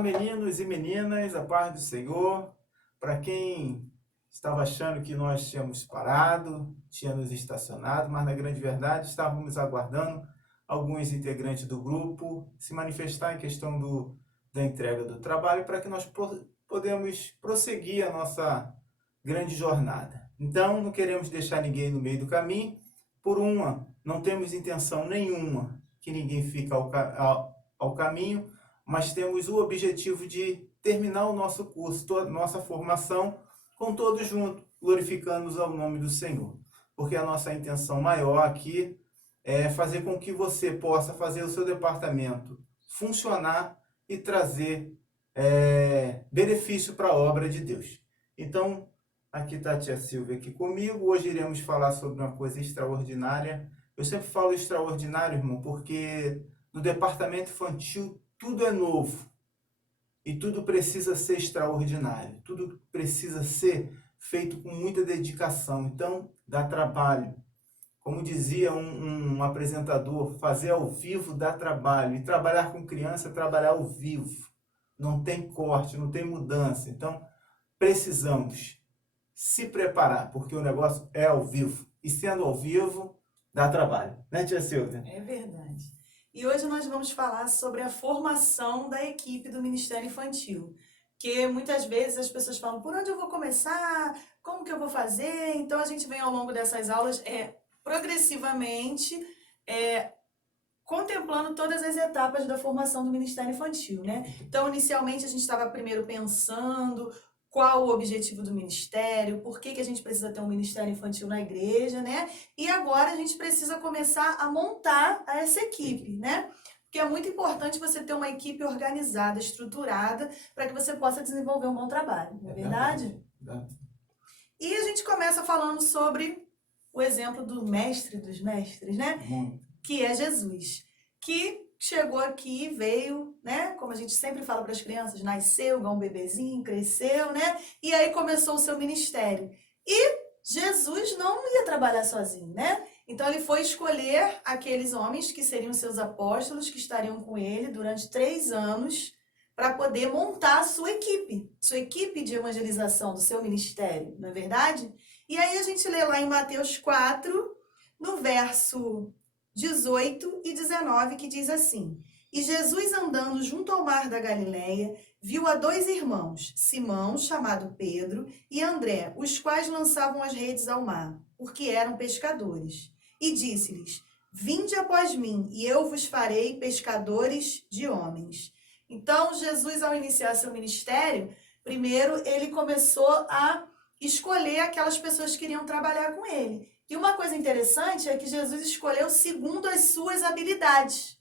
Olá, meninos e meninas, a paz do Senhor. Para quem estava achando que nós tínhamos parado, tínhamos estacionado, mas na grande verdade estávamos aguardando alguns integrantes do grupo se manifestar em questão da entrega do trabalho para que nós podemos prosseguir a nossa grande jornada. Então, não queremos deixar ninguém no meio do caminho. Não temos intenção nenhuma que ninguém fique ao caminho, mas temos o objetivo de terminar o nosso curso, nossa formação, com todos juntos, glorificando ao nome do Senhor. Porque a nossa intenção maior aqui é fazer com que você possa fazer o seu departamento funcionar e trazer benefício para a obra de Deus. Então, aqui está a tia Silvia aqui comigo. Hoje iremos falar sobre uma coisa extraordinária. Eu sempre falo extraordinário, irmão, porque no departamento infantil tudo é novo e tudo precisa ser extraordinário, tudo precisa ser feito com muita dedicação, então dá trabalho. Como dizia um apresentador, fazer ao vivo dá trabalho, e trabalhar com criança é trabalhar ao vivo, não tem corte, não tem mudança, então precisamos se preparar, porque o negócio é ao vivo, e sendo ao vivo dá trabalho, né, tia Silvia? É verdade. E hoje nós vamos falar sobre a formação da equipe do Ministério Infantil. Que muitas vezes as pessoas falam, por onde eu vou começar? Como que eu vou fazer? Então a gente vem ao longo dessas aulas progressivamente contemplando todas as etapas da formação do Ministério Infantil, né? Então, inicialmente, a gente estava primeiro pensando qual o objetivo do ministério, por que a gente precisa ter um ministério infantil na igreja, né? E agora a gente precisa começar a montar essa equipe, né? Porque é muito importante você ter uma equipe organizada, estruturada, para que você possa desenvolver um bom trabalho, não é verdade? E a gente começa falando sobre o exemplo do mestre dos mestres, né? Que é Jesus, que chegou aqui, veio, né? Como a gente sempre fala para as crianças, nasceu, igual um bebezinho, cresceu, né? E aí começou o seu ministério. E Jesus não ia trabalhar sozinho, né? Então ele foi escolher aqueles homens que seriam seus apóstolos, que estariam com ele durante 3 anos, para poder montar a sua equipe de evangelização do seu ministério, não é verdade? E aí a gente lê lá em Mateus 4, no verso 18 e 19, que diz assim: E Jesus, andando junto ao mar da Galileia, viu a 2 irmãos, Simão, chamado Pedro, e André, os quais lançavam as redes ao mar, porque eram pescadores. E disse-lhes: Vinde após mim, e eu vos farei pescadores de homens. Então, Jesus, ao iniciar seu ministério, primeiro ele começou a escolher aquelas pessoas que iriam trabalhar com ele. E uma coisa interessante é que Jesus escolheu segundo as suas habilidades.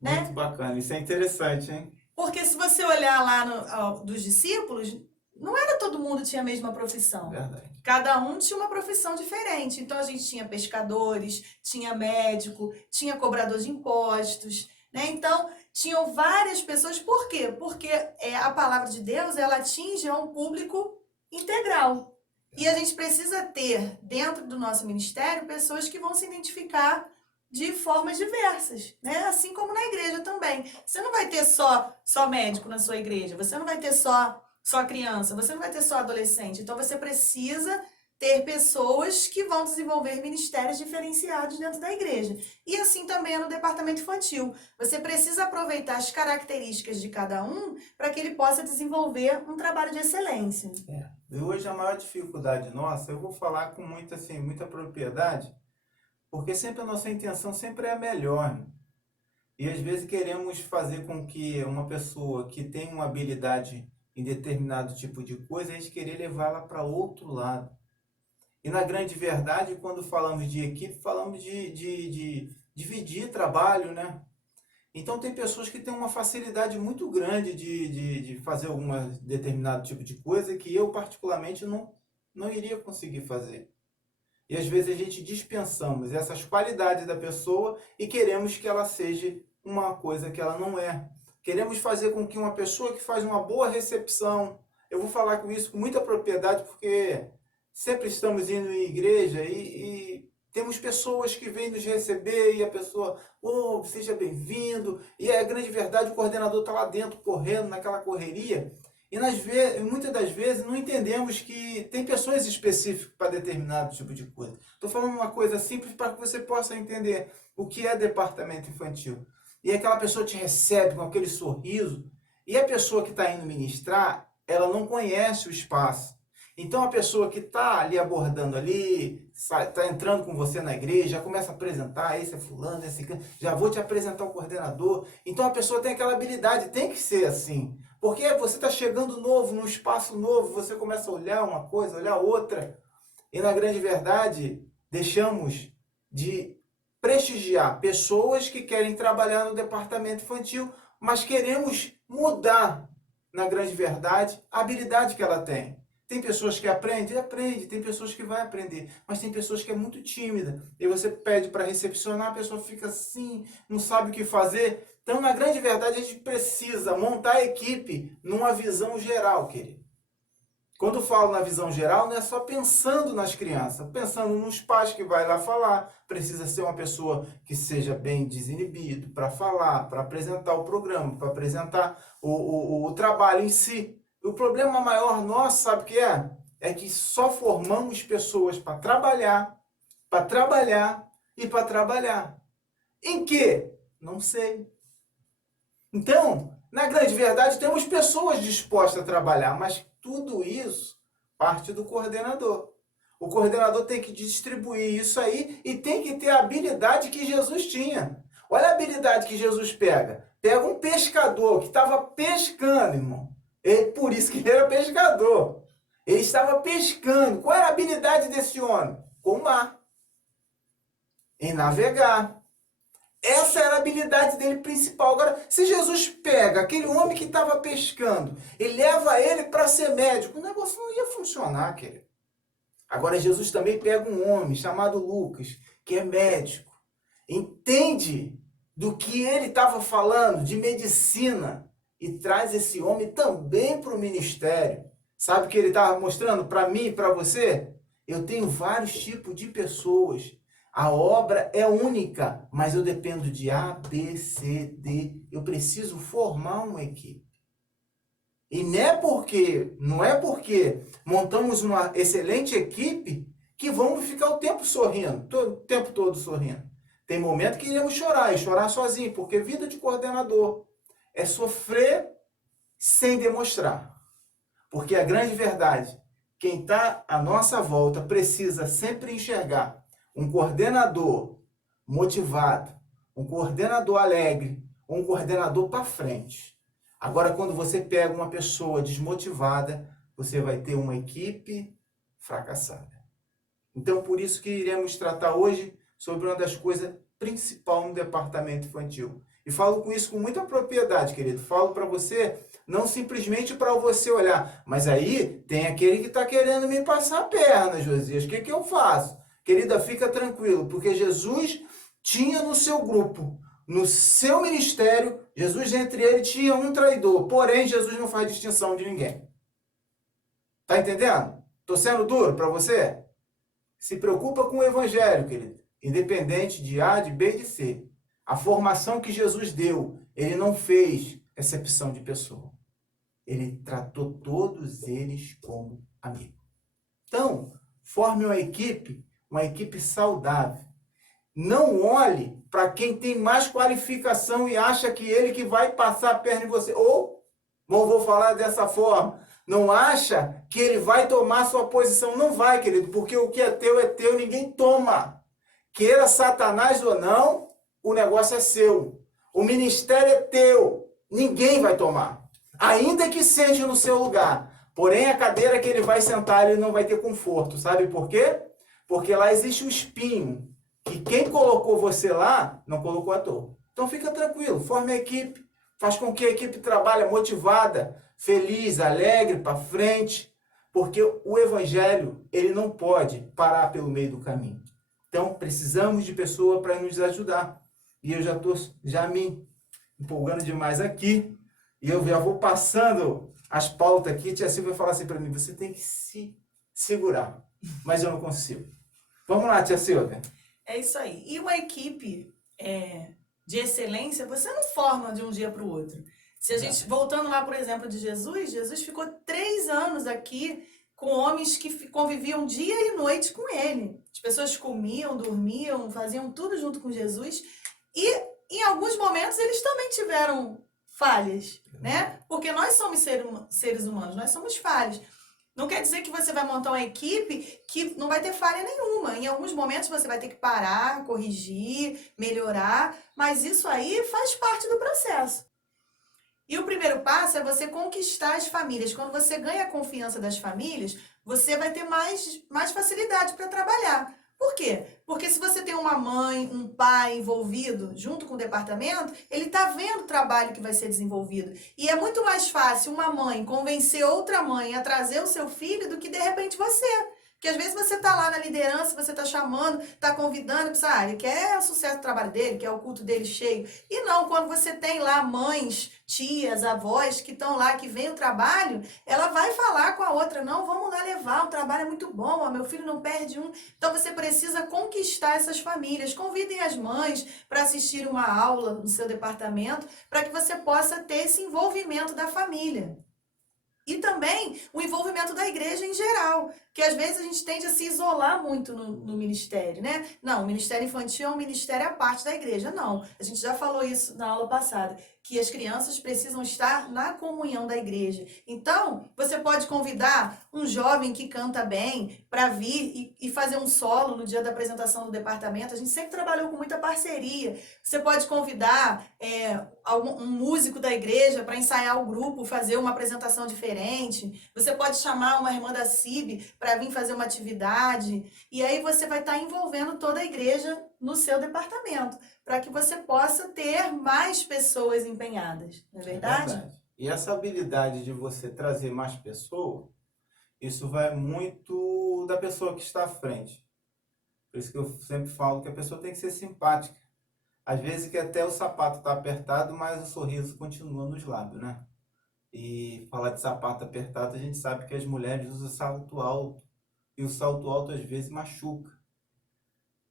Né? Muito bacana, isso é interessante, hein? Porque se você olhar lá dos discípulos, não era todo mundo tinha a mesma profissão. Verdade. Cada um tinha uma profissão diferente. Então a gente tinha pescadores, tinha médico, tinha cobrador de impostos, né? Então tinham várias pessoas. Por quê? Porque a palavra de Deus, ela atinge a um público integral. E a gente precisa ter, dentro do nosso ministério, pessoas que vão se identificar de formas diversas, né? Assim como na igreja também. Você não vai ter só médico na sua igreja, você não vai ter só criança, você não vai ter só adolescente. Então você precisa ter pessoas que vão desenvolver ministérios diferenciados dentro da igreja. E assim também é no departamento infantil. Você precisa aproveitar as características de cada um para que ele possa desenvolver um trabalho de excelência. E hoje a maior dificuldade nossa, eu vou falar com muita propriedade, porque sempre a nossa intenção sempre é a melhor. Né? E às vezes queremos fazer com que uma pessoa que tem uma habilidade em determinado tipo de coisa, a gente querer levá-la para outro lado. E na grande verdade, quando falamos de equipe, falamos de dividir trabalho, né? Então tem pessoas que têm uma facilidade muito grande de fazer algum determinado tipo de coisa que eu particularmente não iria conseguir fazer. E às vezes a gente dispensamos essas qualidades da pessoa e queremos que ela seja uma coisa que ela não é. Queremos fazer com que uma pessoa que faz uma boa recepção, eu vou falar com isso com muita propriedade porque sempre estamos indo em igreja e Temos pessoas que vêm nos receber e a pessoa, oh, seja bem-vindo. E é a grande verdade, o coordenador está lá dentro, correndo, naquela correria. E muitas das vezes não entendemos que tem pessoas específicas para determinado tipo de coisa. Estou falando uma coisa simples para que você possa entender o que é departamento infantil. E aquela pessoa te recebe com aquele sorriso. E a pessoa que está indo ministrar, ela não conhece o espaço. Então a pessoa que está ali abordando ali, está entrando com você na igreja, já começa a apresentar, esse é fulano, esse já vou te apresentar o coordenador. Então a pessoa tem aquela habilidade, tem que ser assim. Porque você está chegando novo, num espaço novo, você começa a olhar uma coisa, olhar outra. E na grande verdade, deixamos de prestigiar pessoas que querem trabalhar no departamento infantil, mas queremos mudar, na grande verdade, a habilidade que ela tem. Tem pessoas que aprende, tem pessoas que vai aprender, mas tem pessoas que é muito tímida. E você pede para recepcionar, a pessoa fica assim, não sabe o que fazer. Então, na grande verdade, a gente precisa montar a equipe numa visão geral, querido. Quando eu falo na visão geral, não é só pensando nas crianças, pensando nos pais que vai lá falar. Precisa ser uma pessoa que seja bem desinibido para falar, para apresentar o programa, para apresentar o trabalho em si. O problema maior nosso, sabe o que é? É que só formamos pessoas para trabalhar e para trabalhar. Em quê? Não sei. Então, na grande verdade, temos pessoas dispostas a trabalhar, mas tudo isso parte do coordenador. O coordenador tem que distribuir isso aí e tem que ter a habilidade que Jesus tinha. Olha a habilidade que Jesus pega. Pega um pescador que estava pescando, irmão. Por isso que ele era pescador. Ele estava pescando. Qual era a habilidade desse homem? Com o mar. Em navegar. Essa era a habilidade dele principal. Agora, se Jesus pega aquele homem que estava pescando e leva ele para ser médico, o negócio não ia funcionar, querido. Agora, Jesus também pega um homem chamado Lucas, que é médico, entende do que ele estava falando, de medicina, e traz esse homem também para o ministério. Sabe o que ele estava mostrando para mim e para você? Eu tenho vários tipos de pessoas. A obra é única, mas eu dependo de A, B, C, D. Eu preciso formar uma equipe. E não é porque montamos uma excelente equipe que vamos ficar o tempo sorrindo, o tempo todo sorrindo. Tem momento que iremos chorar, e chorar sozinho, porque vida de coordenador é sofrer sem demonstrar. Porque a grande verdade, quem está à nossa volta precisa sempre enxergar um coordenador motivado, um coordenador alegre, um coordenador para frente. Agora, quando você pega uma pessoa desmotivada, você vai ter uma equipe fracassada. Então, por isso que iremos tratar hoje sobre uma das coisas principais no departamento infantil. E falo com isso com muita propriedade, querido. Falo para você, não simplesmente para você olhar, mas aí tem aquele que está querendo me passar a perna, Josias. O que eu faço? Querida, fica tranquilo, porque Jesus tinha no seu grupo, no seu ministério, Jesus entre ele tinha um traidor. Porém, Jesus não faz distinção de ninguém. Tá entendendo? Tô sendo duro para você? Se preocupa com o evangelho, querido. Independente de A, de B e de C. A formação que Jesus deu, ele não fez exceção de pessoa. Ele tratou todos eles como amigos. Então, forme uma equipe saudável. Não olhe para quem tem mais qualificação e acha que ele que vai passar a perna em você. Ou, vou falar dessa forma, não acha que ele vai tomar sua posição. Não vai, querido, porque o que é teu, ninguém toma. Queira Satanás ou não, o negócio é seu. O ministério é teu, ninguém vai tomar. Ainda que seja no seu lugar. Porém, a cadeira que ele vai sentar, ele não vai ter conforto. Sabe por quê? Porque lá existe um espinho, que quem colocou você lá, não colocou à toa. Então fica tranquilo, forme a equipe, faz com que a equipe trabalhe motivada, feliz, alegre, para frente, porque o evangelho, ele não pode parar pelo meio do caminho. Então precisamos de pessoa para nos ajudar. E eu já estou me empolgando demais aqui, e eu já vou passando as pautas aqui, tia Silvia vai falar assim para mim, você tem que se segurar, mas eu não consigo. Vamos lá, tia Silvia. É isso aí. E uma equipe de excelência, você não forma de um dia para o outro. Se a gente, voltando lá, por exemplo, de Jesus, Jesus ficou 3 anos aqui com homens que conviviam dia e noite com ele. As pessoas comiam, dormiam, faziam tudo junto com Jesus. E em alguns momentos eles também tiveram falhas, né? Porque nós somos seres humanos, nós somos falhos. Não quer dizer que você vai montar uma equipe que não vai ter falha nenhuma. Em alguns momentos você vai ter que parar, corrigir, melhorar, mas isso aí faz parte do processo. E o primeiro passo é você conquistar as famílias. Quando você ganha a confiança das famílias, você vai ter mais facilidade para trabalhar. Por quê? Porque se você tem uma mãe, um pai envolvido junto com o departamento, ele está vendo o trabalho que vai ser desenvolvido. E é muito mais fácil uma mãe convencer outra mãe a trazer o seu filho do que de repente você. Porque às vezes você está lá na liderança, você está chamando, está convidando, ele quer o sucesso do trabalho dele, quer o culto dele cheio. E não, quando você tem lá mães, tias, avós que estão lá, que veem o trabalho, ela vai falar com a outra, não, vamos lá levar, o trabalho é muito bom, ó, meu filho não perde um. Então você precisa conquistar essas famílias. Convidem as mães para assistir uma aula no seu departamento, para que você possa ter esse envolvimento da família. E também o envolvimento da igreja em geral, que às vezes a gente tende a se isolar muito no ministério, né? Não, o ministério infantil é um ministério à parte da igreja. Não, a gente já falou isso na aula passada, que as crianças precisam estar na comunhão da igreja. Então, você pode convidar um jovem que canta bem para vir e fazer um solo no dia da apresentação do departamento. A gente sempre trabalhou com muita parceria. Você pode convidar um músico da igreja para ensaiar o grupo, fazer uma apresentação diferente. Você pode chamar uma irmã da CIB para vir fazer uma atividade. E aí você vai estar envolvendo toda a igreja no seu departamento, para que você possa ter mais pessoas empenhadas, não é verdade? É verdade. E essa habilidade de você trazer mais pessoas, isso vai muito da pessoa que está à frente. Por isso que eu sempre falo que a pessoa tem que ser simpática. Às vezes que até o sapato está apertado, mas o sorriso continua nos lábios, né? E falar de sapato apertado, a gente sabe que as mulheres usam salto alto. E o salto alto às vezes machuca.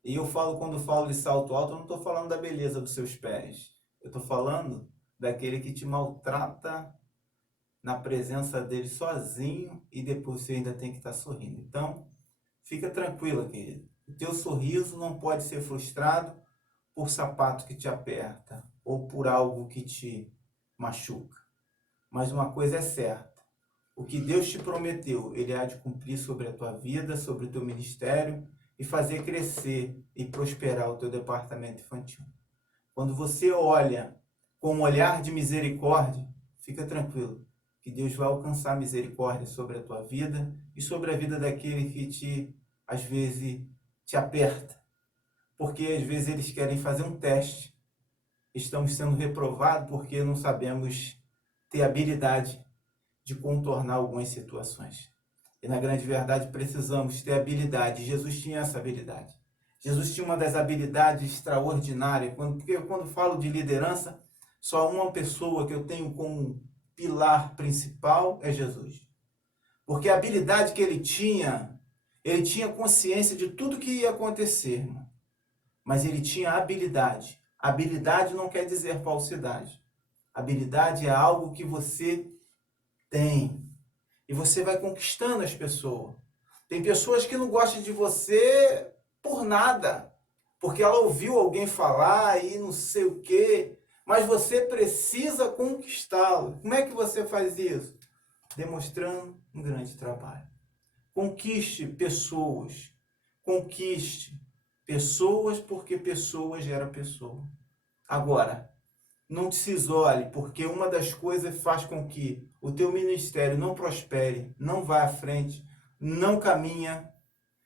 E eu falo, quando falo de salto alto, eu não estou falando da beleza dos seus pés. Eu estou falando daquele que te maltrata na presença dele sozinho e depois você ainda tem que estar sorrindo. Então, fica tranquila, querido. O teu sorriso não pode ser frustrado por sapato que te aperta ou por algo que te machuca. Mas uma coisa é certa. O que Deus te prometeu, Ele há de cumprir sobre a tua vida, sobre o teu ministério e fazer crescer e prosperar o teu departamento infantil. Quando você olha com um olhar de misericórdia, fica tranquilo, que Deus vai alcançar misericórdia sobre a tua vida e sobre a vida daquele que às vezes, te aperta. Porque às vezes eles querem fazer um teste. Estamos sendo reprovados porque não sabemos ter habilidade de contornar algumas situações. E na grande verdade precisamos ter habilidade. Jesus tinha essa habilidade. Jesus tinha uma das habilidades extraordinárias. Porque quando falo de liderança, só uma pessoa que eu tenho como pilar principal é Jesus. Porque a habilidade que ele tinha consciência de tudo que ia acontecer, irmão. Mas ele tinha habilidade. Habilidade não quer dizer falsidade. Habilidade é algo que você tem. E você vai conquistando as pessoas. Tem pessoas que não gostam de você por nada. Porque ela ouviu alguém falar e não sei o quê. Mas você precisa conquistá-lo. Como é que você faz isso? Demonstrando um grande trabalho. Conquiste pessoas. Conquiste pessoas porque pessoa gera pessoa. Agora, não se isole, porque uma das coisas que faz com que o teu ministério não prospere, não vá à frente, não caminha,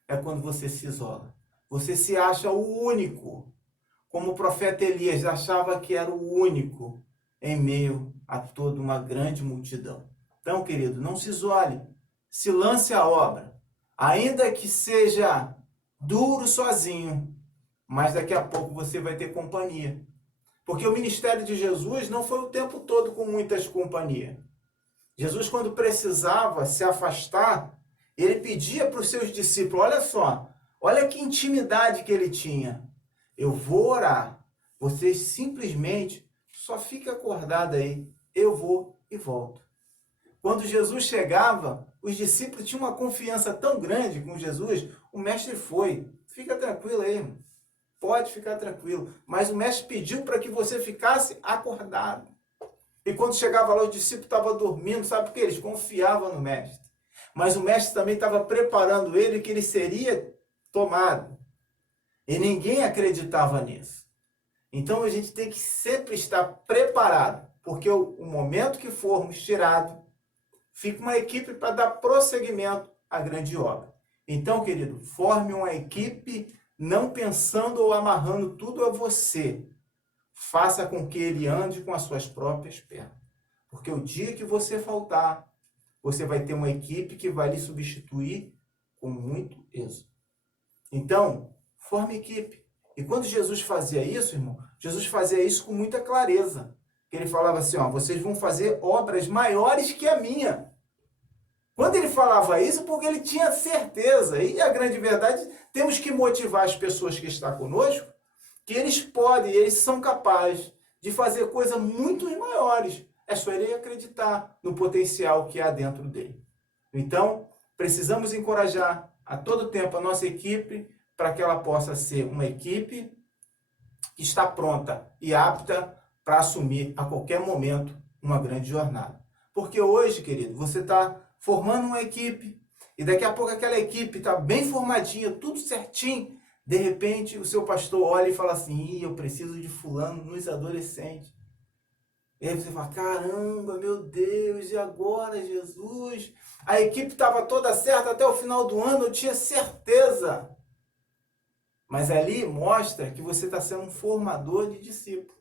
é quando você se isola. Você se acha o único, como o profeta Elias achava que era o único em meio a toda uma grande multidão. Então, querido, não se isole, se lance à obra, ainda que seja duro sozinho, mas daqui a pouco você vai ter companhia. Porque o ministério de Jesus não foi o tempo todo com muitas companhias. Jesus, quando precisava se afastar, ele pedia para os seus discípulos, olha só, Olha que intimidade que ele tinha. Eu vou orar. Vocês simplesmente só fiquem acordados aí. Eu vou e volto. Quando Jesus chegava, os discípulos tinham uma confiança tão grande com Jesus, o mestre foi. Fica tranquilo aí, irmão. Pode ficar tranquilo. Mas o mestre pediu para que você ficasse acordado. E quando chegava lá, os discípulos estavam dormindo, sabe por quê? Eles confiavam no mestre. Mas o mestre também estava preparando ele que ele seria tomado. E ninguém acreditava nisso. Então a gente tem que sempre estar preparado, porque o momento que formos tirados, fica uma equipe para dar prosseguimento à grande obra. Então, querido, forme uma equipe não pensando ou amarrando tudo a você. Faça com que ele ande com as suas próprias pernas. Porque o dia que você faltar, você vai ter uma equipe que vai lhe substituir com muito êxito. Então, forme equipe. E quando Jesus fazia isso, irmão, Jesus fazia isso com muita clareza. Ele falava assim, ó, vocês vão fazer obras maiores que a minha. Quando ele falava isso, porque ele tinha certeza. E a grande verdade, temos que motivar as pessoas que estão conosco, que eles podem, eles são capazes de fazer coisas muito maiores. É só ele acreditar no potencial que há dentro dele. Então, precisamos encorajar a todo tempo a nossa equipe para que ela possa ser uma equipe que está pronta e apta para assumir a qualquer momento uma grande jornada. Porque hoje, querido, você está formando uma equipe e daqui a pouco aquela equipe está bem formadinha, tudo certinho. De repente, o seu pastor olha e fala assim, eu preciso de fulano nos adolescentes. E aí você fala, caramba, meu Deus, e agora, Jesus? A equipe estava toda certa até o final do ano, eu tinha certeza. Mas ali mostra que você está sendo um formador de discípulos.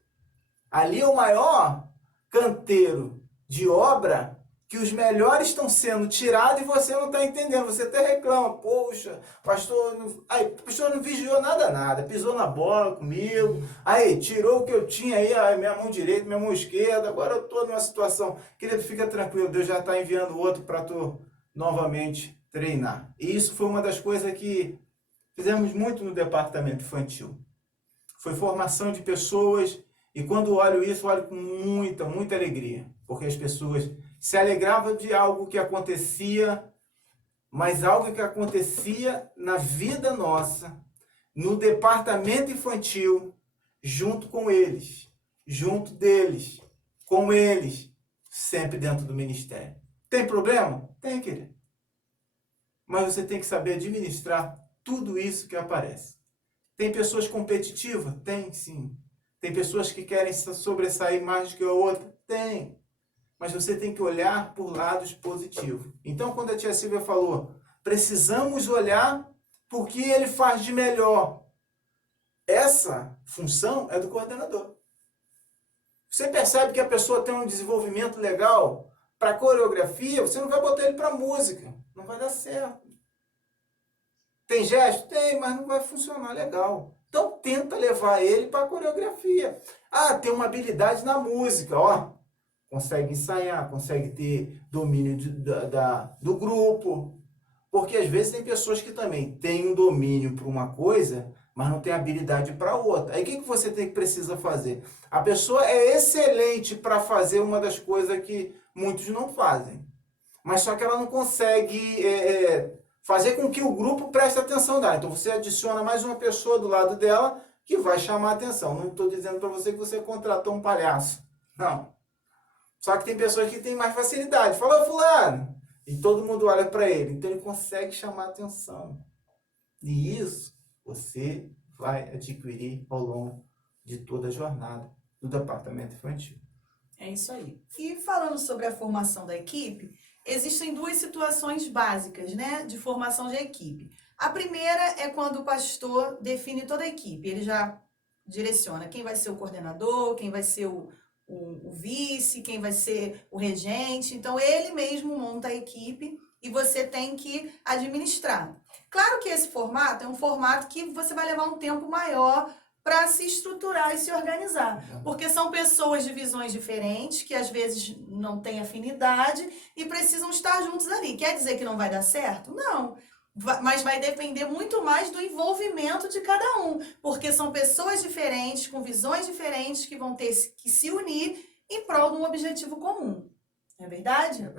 Ali é o maior canteiro de obra que os melhores estão sendo tirados e você não está entendendo. Você até reclama, poxa, pastor não vigiou nada, pisou na bola comigo, aí tirou o que eu tinha aí, minha mão direita, minha mão esquerda, agora eu estou numa situação. Querido, fica tranquilo, Deus já está enviando outro para tu novamente treinar. E isso foi uma das coisas que fizemos muito no departamento infantil. Foi formação de pessoas, e quando olho isso, olho com muita alegria, porque as pessoas se alegravam de algo que acontecia, mas algo que acontecia na vida nossa, no departamento infantil, junto com eles, junto deles, com eles, sempre dentro do ministério. Tem problema? Tem, querido. Mas você tem que saber administrar tudo isso que aparece. Tem pessoas competitivas? Tem, sim. Tem pessoas que querem sobressair mais do que a outra? Tem. Mas você tem que olhar por lados positivos. Então, quando a tia Silvia falou, precisamos olhar por que ele faz de melhor. Essa função é do coordenador. Você percebe que a pessoa tem um desenvolvimento legal para coreografia, você não vai botar ele para música. Não vai dar certo. Tem gesto? Tem, mas não vai funcionar legal. Então, tenta levar ele para a coreografia. Ah, tem uma habilidade na música, ó. Consegue ensaiar, consegue ter domínio do grupo. Porque às vezes tem pessoas que também têm um domínio para uma coisa, mas não tem habilidade para outra. Aí o que você precisa fazer? A pessoa é excelente para fazer uma das coisas que muitos não fazem. Mas só que ela não consegue fazer com que o grupo preste atenção nela. Então você adiciona mais uma pessoa do lado dela que vai chamar a atenção. Não estou dizendo para você que você contratou um palhaço. Não. Só que tem pessoas que têm mais facilidade. Fala, fulano. E todo mundo olha para ele. Então ele consegue chamar a atenção. E isso você vai adquirir ao longo de toda a jornada do departamento infantil. É isso aí. E falando sobre a formação da equipe, existem duas situações básicas, né, de formação de equipe. A primeira é quando o pastor define toda a equipe. Ele já direciona quem vai ser o coordenador, quem vai ser o vice, quem vai ser o regente. Então, ele mesmo monta a equipe e você tem que administrar. Claro que esse formato é um formato que você vai levar um tempo maior para se estruturar e se organizar. Porque são pessoas de visões diferentes, que às vezes não têm afinidade e precisam estar juntos ali. Quer dizer que não vai dar certo? Não. Mas vai depender muito mais do envolvimento de cada um, porque são pessoas diferentes, com visões diferentes, que vão ter que se unir em prol de um objetivo comum. Não é verdade?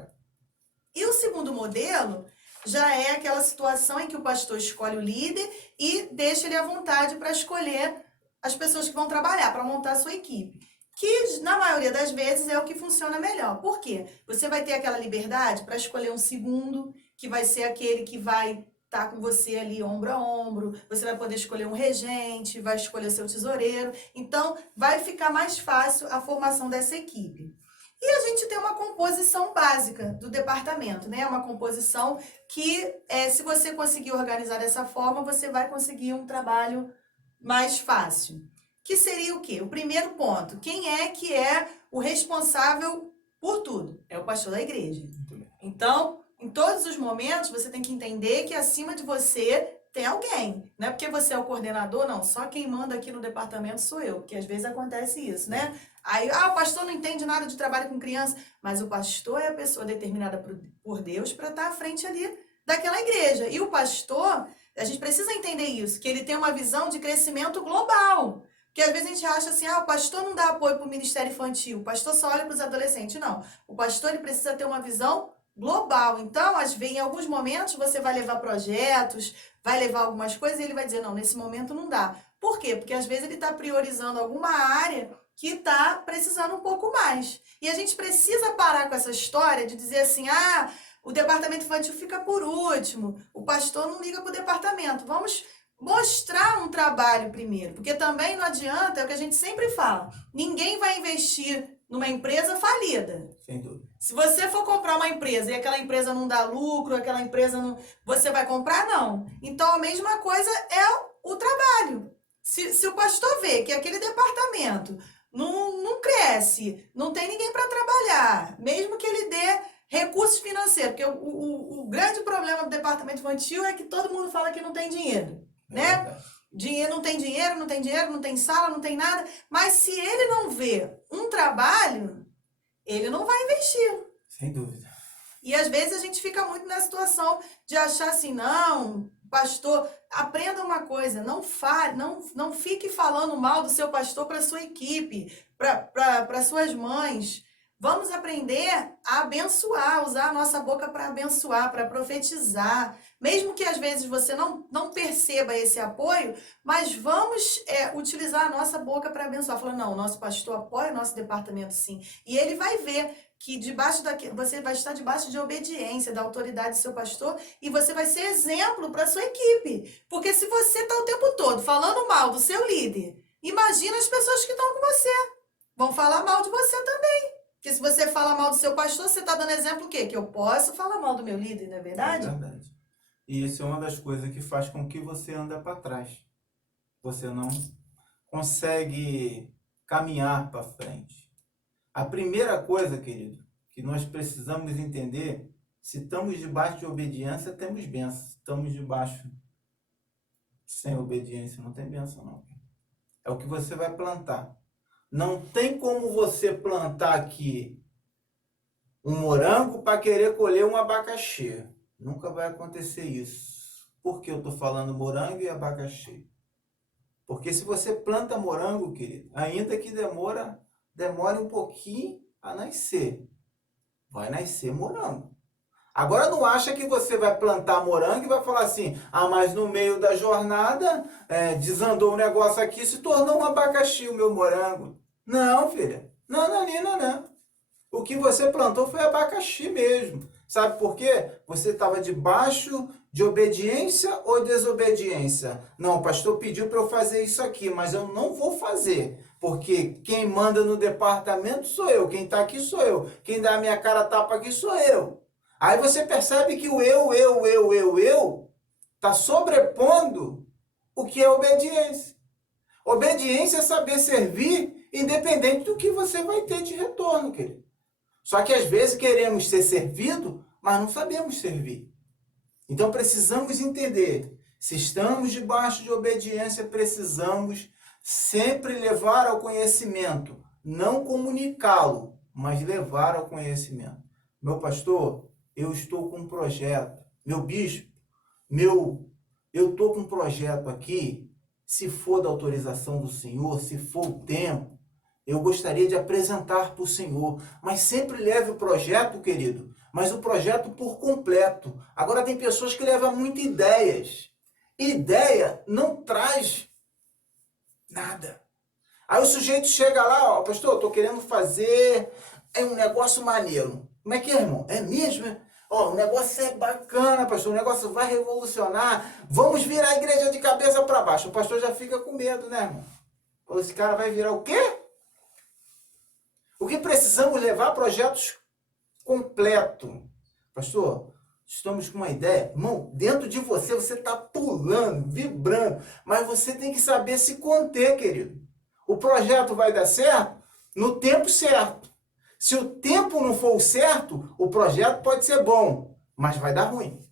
E o segundo modelo já é aquela situação em que o pastor escolhe o líder e deixa ele à vontade para escolher as pessoas que vão trabalhar, para montar a sua equipe. Que, na maioria das vezes, é o que funciona melhor. Por quê? Você vai ter aquela liberdade para escolher um segundo, que vai ser aquele que vai estar com você ali ombro a ombro. Você vai poder escolher um regente, vai escolher seu tesoureiro. Então, vai ficar mais fácil a formação dessa equipe. E a gente tem uma composição básica do departamento, né? Uma composição que, se você conseguir organizar dessa forma, você vai conseguir um trabalho mais fácil. Que seria o quê? O primeiro ponto. Quem é que é o responsável por tudo? É o pastor da igreja. Então, em todos os momentos, você tem que entender que acima de você tem alguém. Não é porque você é o coordenador, não. Só quem manda aqui no departamento sou eu. Porque às vezes acontece isso, né? Aí, o pastor não entende nada de trabalho com criança. Mas o pastor é a pessoa determinada por Deus para estar à frente ali daquela igreja. E o pastor, a gente precisa entender isso, que ele tem uma visão de crescimento global. Porque às vezes a gente acha assim, o pastor não dá apoio para o ministério infantil, o pastor só olha para os adolescentes. Não, o pastor ele precisa ter uma visão global. Então, em alguns momentos, você vai levar projetos, vai levar algumas coisas e ele vai dizer, não, nesse momento não dá. Por quê? Porque às vezes ele está priorizando alguma área que está precisando um pouco mais. E a gente precisa parar com essa história de dizer assim, o departamento infantil fica por último, o pastor não liga para o departamento. Vamos mostrar um trabalho primeiro, porque também não adianta, é o que a gente sempre fala, ninguém vai investir numa empresa falida. Sem dúvida. Se você for comprar uma empresa e aquela empresa não dá lucro, aquela empresa não... Você vai comprar? Não. Então, a mesma coisa é o trabalho. Se o pastor vê que aquele departamento não cresce, não tem ninguém para trabalhar, mesmo que ele dê recursos financeiros, porque o grande problema do departamento infantil é que todo mundo fala que não tem dinheiro, né? Dinheiro, não tem dinheiro, não tem sala, não tem nada. Mas se ele não vê um trabalho, ele não vai investir. Sem dúvida. E às vezes a gente fica muito na situação de achar assim, não, pastor, aprenda uma coisa, não fale, não fique falando mal do seu pastor para sua equipe, para suas mães. Vamos aprender a abençoar, usar a nossa boca para abençoar, para profetizar. Mesmo que às vezes você não perceba esse apoio, mas vamos utilizar a nossa boca para abençoar. Falando, não, o nosso pastor apoia o nosso departamento sim. E ele vai ver que você vai estar debaixo de obediência da autoridade do seu pastor e você vai ser exemplo para a sua equipe. Porque se você está o tempo todo falando mal do seu líder, imagina as pessoas que estão com você. Vão falar mal de você também. Porque se você fala mal do seu pastor, você está dando exemplo o quê? Que eu posso falar mal do meu líder, não é verdade? É verdade. E isso é uma das coisas que faz com que você anda para trás. Você não consegue caminhar para frente. A primeira coisa, querido, que nós precisamos entender, se estamos debaixo de obediência, temos bênção. Se estamos debaixo sem obediência, não tem bênção, não. É o que você vai plantar. Não tem como você plantar aqui um morango para querer colher um abacaxi. Nunca vai acontecer isso. Por que eu estou falando morango e abacaxi? Porque se você planta morango, querido, ainda que demore um pouquinho a nascer, vai nascer morango. Agora não acha que você vai plantar morango e vai falar assim, mas no meio da jornada desandou um negócio aqui, se tornou um abacaxi o meu morango. Não, filha. Não. O que você plantou foi abacaxi mesmo. Sabe por quê? Você estava debaixo de obediência ou desobediência? Não, o pastor pediu para eu fazer isso aqui, mas eu não vou fazer. Porque quem manda no departamento sou eu, quem está aqui sou eu, quem dá a minha cara a tapa aqui sou eu. Aí você percebe que o eu está sobrepondo o que é obediência. Obediência é saber servir independente do que você vai ter de retorno, querido. Só que às vezes queremos ser servido, mas não sabemos servir. Então precisamos entender, se estamos debaixo de obediência, precisamos sempre levar ao conhecimento, não comunicá-lo, mas levar ao conhecimento. Meu pastor, eu estou com um projeto. Meu bispo, eu estou com um projeto aqui, se for da autorização do Senhor, se for o tempo, eu gostaria de apresentar para o Senhor. Mas sempre leve o projeto, querido, mas o projeto por completo. Agora tem pessoas que levam muitas ideias. Ideia não traz nada. Aí o sujeito chega lá, ó, pastor, eu estou querendo fazer um negócio maneiro. Como é que é, irmão? É mesmo? Ó, o negócio é bacana, pastor, o negócio vai revolucionar. Vamos virar a igreja de cabeça para baixo. O pastor já fica com medo, né, irmão? Esse cara vai virar o quê? O que precisamos levar projetos completos. Pastor, estamos com uma ideia. Irmão, dentro de você, você está pulando, vibrando. Mas você tem que saber se conter, querido. O projeto vai dar certo no tempo certo. Se o tempo não for o certo, o projeto pode ser bom, mas vai dar ruim.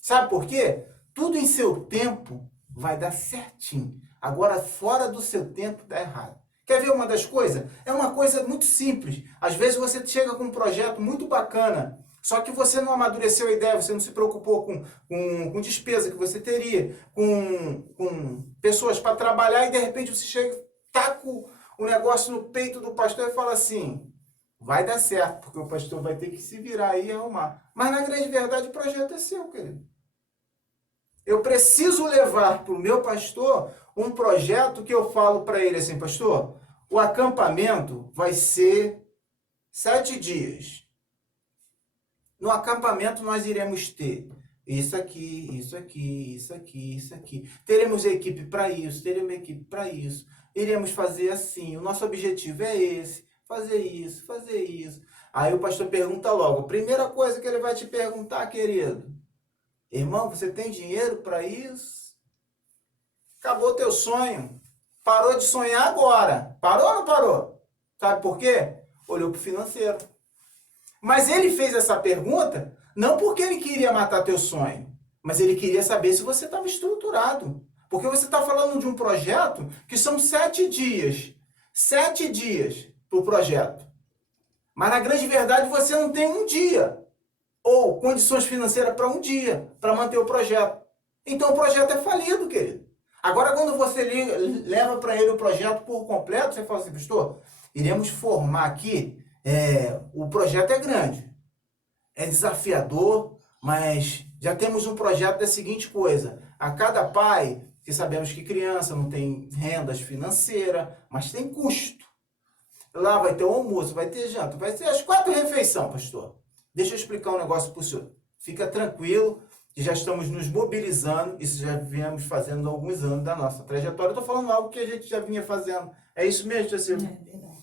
Sabe por quê? Tudo em seu tempo vai dar certinho. Agora, fora do seu tempo, dá errado. Quer ver uma das coisas? É uma coisa muito simples. Às vezes você chega com um projeto muito bacana, só que você não amadureceu a ideia, você não se preocupou com despesa que você teria, com pessoas para trabalhar, e de repente você chega, taca o negócio no peito do pastor e fala assim, vai dar certo, porque o pastor vai ter que se virar aí e arrumar. Mas na grande verdade o projeto é seu, querido. Eu preciso levar para o meu pastor um projeto que eu falo para ele assim, pastor, o acampamento vai ser 7 dias. No acampamento nós iremos ter isso aqui, isso aqui, isso aqui, isso aqui. Teremos equipe para isso, teremos equipe para isso. Iremos fazer assim, o nosso objetivo é esse, fazer isso, fazer isso. Aí o pastor pergunta logo, a primeira coisa que ele vai te perguntar, querido, irmão, você tem dinheiro para isso? Acabou teu sonho. Parou de sonhar agora. Parou ou não parou? Sabe por quê? Olhou para o financeiro. Mas ele fez essa pergunta não porque ele queria matar teu sonho, mas ele queria saber se você estava estruturado. Porque você está falando de um projeto que são 7 dias. 7 dias para o projeto. Mas na grande verdade você não tem um dia. Ou condições financeiras para um dia, para manter o projeto. Então o projeto é falido, querido. Agora, quando você leva para ele o projeto por completo, você fala assim, pastor, iremos formar aqui, o projeto é grande, é desafiador, mas já temos um projeto da seguinte coisa, a cada pai, que sabemos que criança não tem rendas financeiras, mas tem custo. Lá vai ter o almoço, vai ter janta, vai ter as 4 refeições, pastor. Deixa eu explicar um negócio para o senhor. Fica tranquilo, que já estamos nos mobilizando, isso já viemos fazendo há alguns anos da nossa trajetória. Eu estou falando algo que a gente já vinha fazendo. É isso mesmo, Tia? É verdade.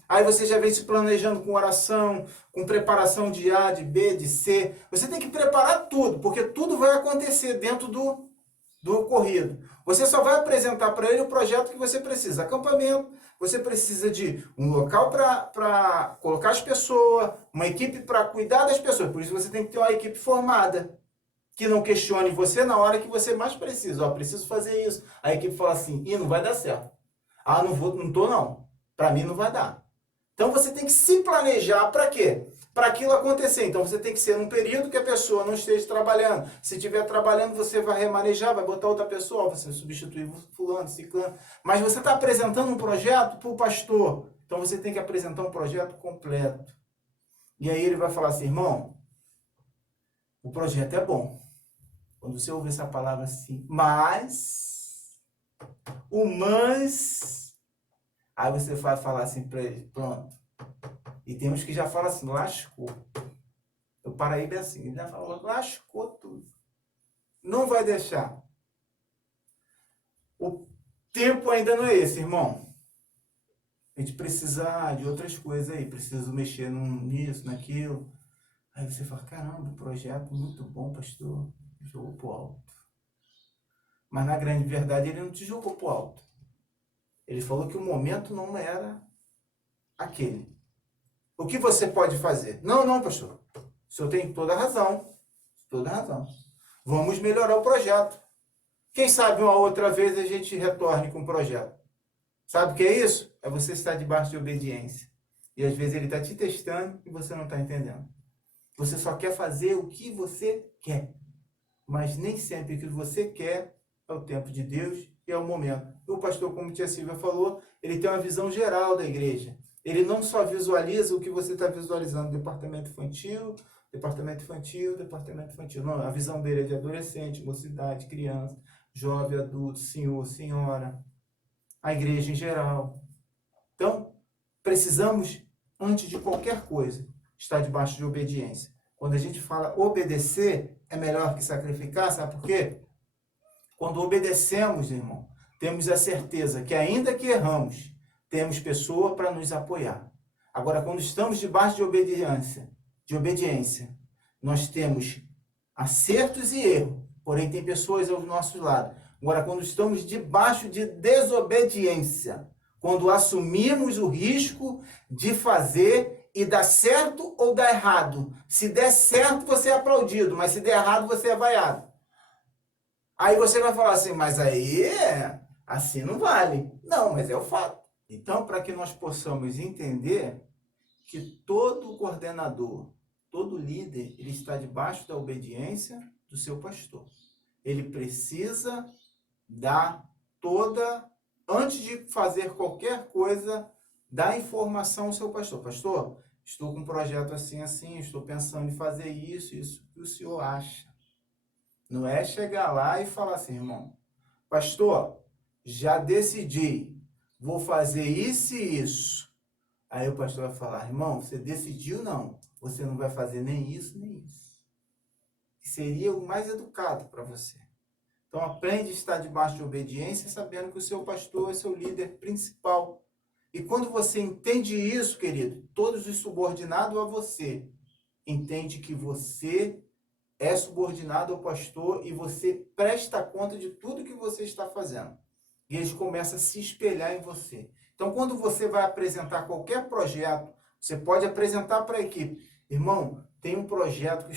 Aí você já vem se planejando com oração, com preparação de A, de B, de C. Você tem que preparar tudo, porque tudo vai acontecer dentro do ocorrido. Você só vai apresentar para ele o projeto que você precisa. Acampamento, você precisa de um local para colocar as pessoas, uma equipe para cuidar das pessoas. Por isso você tem que ter uma equipe formada, que não questione você na hora que você mais precisa. Ó, preciso fazer isso. A equipe fala assim, não vai dar certo. Ah, não vou, não tô não. Para mim não vai dar. Então você tem que se planejar para quê? Para aquilo acontecer. Então você tem que ser num período que a pessoa não esteja trabalhando. Se estiver trabalhando, você vai remanejar, vai botar outra pessoa, você substituir fulano, ciclano. Mas você está apresentando um projeto para o pastor. Então você tem que apresentar um projeto completo. E aí ele vai falar assim, irmão, o projeto é bom. Quando você ouvir essa palavra assim, mas, aí você vai falar assim para ele, pronto. E temos que já falar assim, lascou. O Paraíba é assim, ele já falou, lascou tudo. Não vai deixar. O tempo ainda não é esse, irmão. A gente precisa de outras coisas aí, preciso mexer nisso, naquilo. Aí você fala, caramba, projeto muito bom, pastor. Jogou pro alto. Mas na grande verdade ele não te jogou pro alto. Ele falou que o momento não era aquele. O que você pode fazer? Não, pastor. O senhor tem toda a razão. Toda a razão. Vamos melhorar o projeto. Quem sabe uma outra vez a gente retorne com o projeto. Sabe o que é isso? É você estar debaixo de obediência. E às vezes ele está te testando e você não está entendendo. Você só quer fazer o que você quer. mas nem sempre o que você quer é o tempo de Deus e é o momento. O pastor, como a tia Silvia falou, ele tem uma visão geral da igreja. Ele não só visualiza o que você está visualizando, departamento infantil, departamento infantil, departamento infantil. Não, a visão dele é de adolescente, mocidade, criança, jovem, adulto, senhor, senhora, a igreja em geral. Então, precisamos, antes de qualquer coisa, estar debaixo de obediência. Quando a gente fala obedecer, é melhor que sacrificar, sabe por quê? Quando obedecemos, irmão, temos a certeza que ainda que erramos, temos pessoa para nos apoiar. Agora, quando estamos debaixo de obediência, nós temos acertos e erros, porém tem pessoas ao nosso lado. Agora, quando estamos debaixo de desobediência, quando assumimos o risco de fazer e dar certo ou dar errado. Se der certo, você é aplaudido, mas se der errado, você é vaiado. Aí você vai falar assim, mas aí assim não vale. Não, mas é o fato. Então, para que nós possamos entender que todo coordenador, todo líder, ele está debaixo da obediência do seu pastor. Ele precisa dar antes de fazer qualquer coisa, dar informação ao seu pastor. Pastor, estou com um projeto assim, assim, estou pensando em fazer isso que o senhor acha. Não é chegar lá e falar assim, irmão, pastor, já decidi, vou fazer isso e isso. Aí o pastor vai falar, irmão, você decidiu não, você não vai fazer nem isso, nem isso. Seria o mais educado para você. Então aprende a estar debaixo de obediência, sabendo que o seu pastor é seu líder principal. E quando você entende isso, querido, todos os subordinados a você, entende que você é subordinado ao pastor e você presta conta de tudo que você está fazendo. E eles começam a se espelhar em você. Então, quando você vai apresentar qualquer projeto, você pode apresentar para a equipe. Irmão, tem um projeto que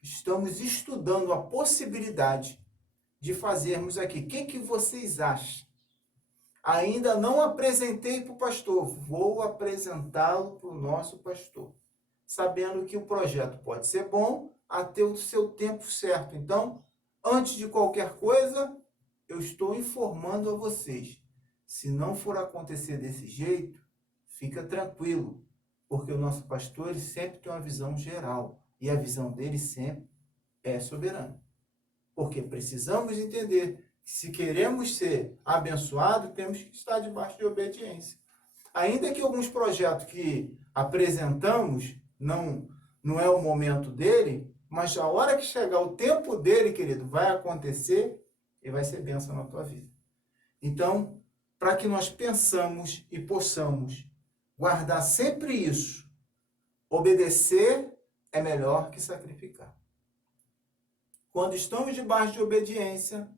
estamos estudando a possibilidade de fazermos aqui. O que vocês acham? Ainda não apresentei para o pastor. Vou apresentá-lo para o nosso pastor. Sabendo que o projeto pode ser bom até o seu tempo certo. Então, antes de qualquer coisa, eu estou informando a vocês. Se não for acontecer desse jeito, fica tranquilo. Porque o nosso pastor ele sempre tem uma visão geral. E a visão dele sempre é soberana. Porque precisamos entender que se queremos ser abençoados, temos que estar debaixo de obediência. Ainda que alguns projetos que apresentamos não é o momento dele, mas a hora que chegar o tempo dele, querido, vai acontecer e vai ser bênção na tua vida. Então, para que nós pensamos e possamos guardar sempre isso, obedecer é melhor que sacrificar. Quando estamos debaixo de obediência,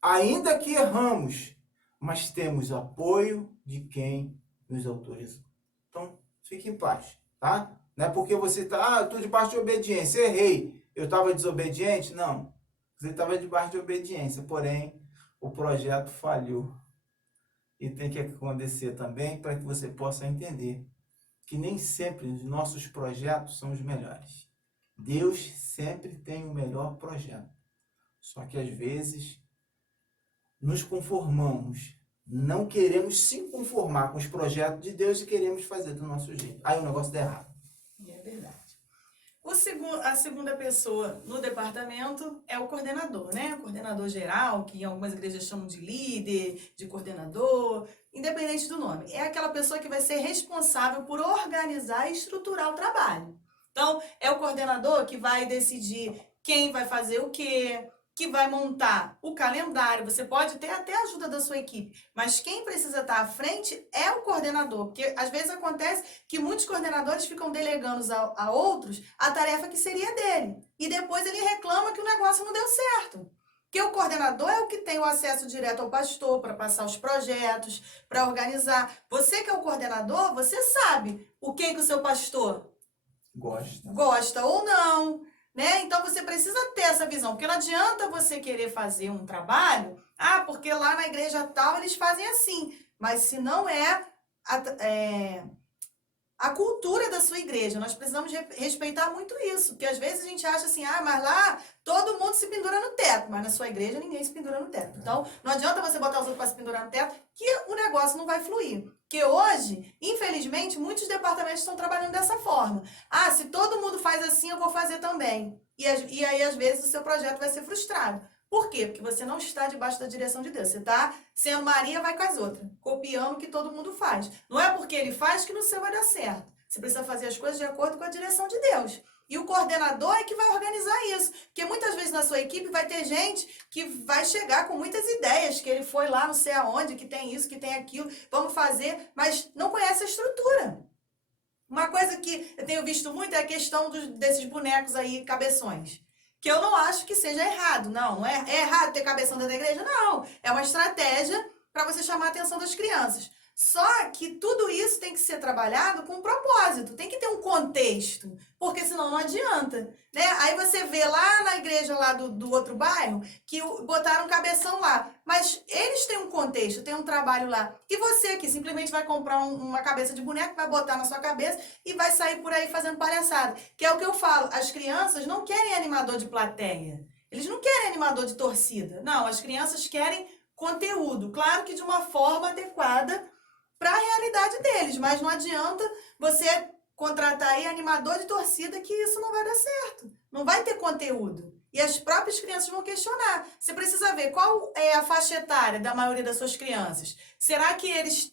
ainda que erramos, mas temos apoio de quem nos autorizou. Então, fique em paz, tá? Não é porque você está, estou debaixo de obediência, errei, eu estava desobediente? Não, você estava debaixo de obediência, porém, o projeto falhou. E tem que acontecer também para que você possa entender que nem sempre os nossos projetos são os melhores. Deus sempre tem o melhor projeto. Só que às vezes nos conformamos, não queremos se conformar com os projetos de Deus e queremos fazer do nosso jeito. Aí o negócio dá errado. É verdade. A segunda pessoa no departamento é o coordenador, né? O coordenador geral, que em algumas igrejas chamam de líder, de coordenador, independente do nome. É aquela pessoa que vai ser responsável por organizar e estruturar o trabalho. Então, é o coordenador que vai decidir quem vai fazer o quê, que vai montar o calendário. Você pode ter até a ajuda da sua equipe, mas quem precisa estar à frente é o coordenador, porque às vezes acontece que muitos coordenadores ficam delegando a outros a tarefa que seria dele, e depois ele reclama que o negócio não deu certo. Porque o coordenador é o que tem o acesso direto ao pastor para passar os projetos, para organizar. Você que é o coordenador, você sabe o que o seu pastor gosta ou não, né? Então você precisa ter essa visão, porque não adianta você querer fazer um trabalho, porque lá na igreja tal eles fazem assim, mas se não é a cultura da sua igreja. Nós precisamos respeitar muito isso, porque às vezes a gente acha assim, mas lá todo mundo se pendura no teto, mas na sua igreja ninguém se pendura no teto. Então, não adianta você botar os outros para se pendurar no teto, que o negócio não vai fluir. Porque hoje, infelizmente, muitos departamentos estão trabalhando dessa forma. Se todo mundo faz assim, eu vou fazer também. E aí, às vezes, o seu projeto vai ser frustrado. Por quê? Porque você não está debaixo da direção de Deus. Você está sendo Maria, vai com as outras, copiando o que todo mundo faz. Não é porque ele faz que no seu vai dar certo. Você precisa fazer as coisas de acordo com a direção de Deus. E o coordenador é que vai organizar isso. Porque muitas vezes na sua equipe vai ter gente que vai chegar com muitas ideias, que ele foi lá não sei aonde, que tem isso, que tem aquilo, vamos fazer, mas não conhece a estrutura. Uma coisa que eu tenho visto muito é a questão desses bonecos aí, cabeções. Que eu não acho que seja errado. Não é errado ter cabeção dentro da igreja? Não. É uma estratégia para você chamar a atenção das crianças. Só que tudo isso tem que ser trabalhado com um propósito, tem que ter um contexto, porque senão não adianta, né? Aí você vê lá na igreja lá do outro bairro que botaram um cabeção lá, mas eles têm um contexto, tem um trabalho lá. E você aqui simplesmente vai comprar uma cabeça de boneco, vai botar na sua cabeça e vai sair por aí fazendo palhaçada. Que é o que eu falo, as crianças não querem animador de plateia, eles não querem animador de torcida. Não, as crianças querem conteúdo, claro que de uma forma adequada para a realidade deles, mas não adianta você contratar aí animador de torcida que isso não vai dar certo, não vai ter conteúdo. E as próprias crianças vão questionar. Você precisa ver qual é a faixa etária da maioria das suas crianças. Será que eles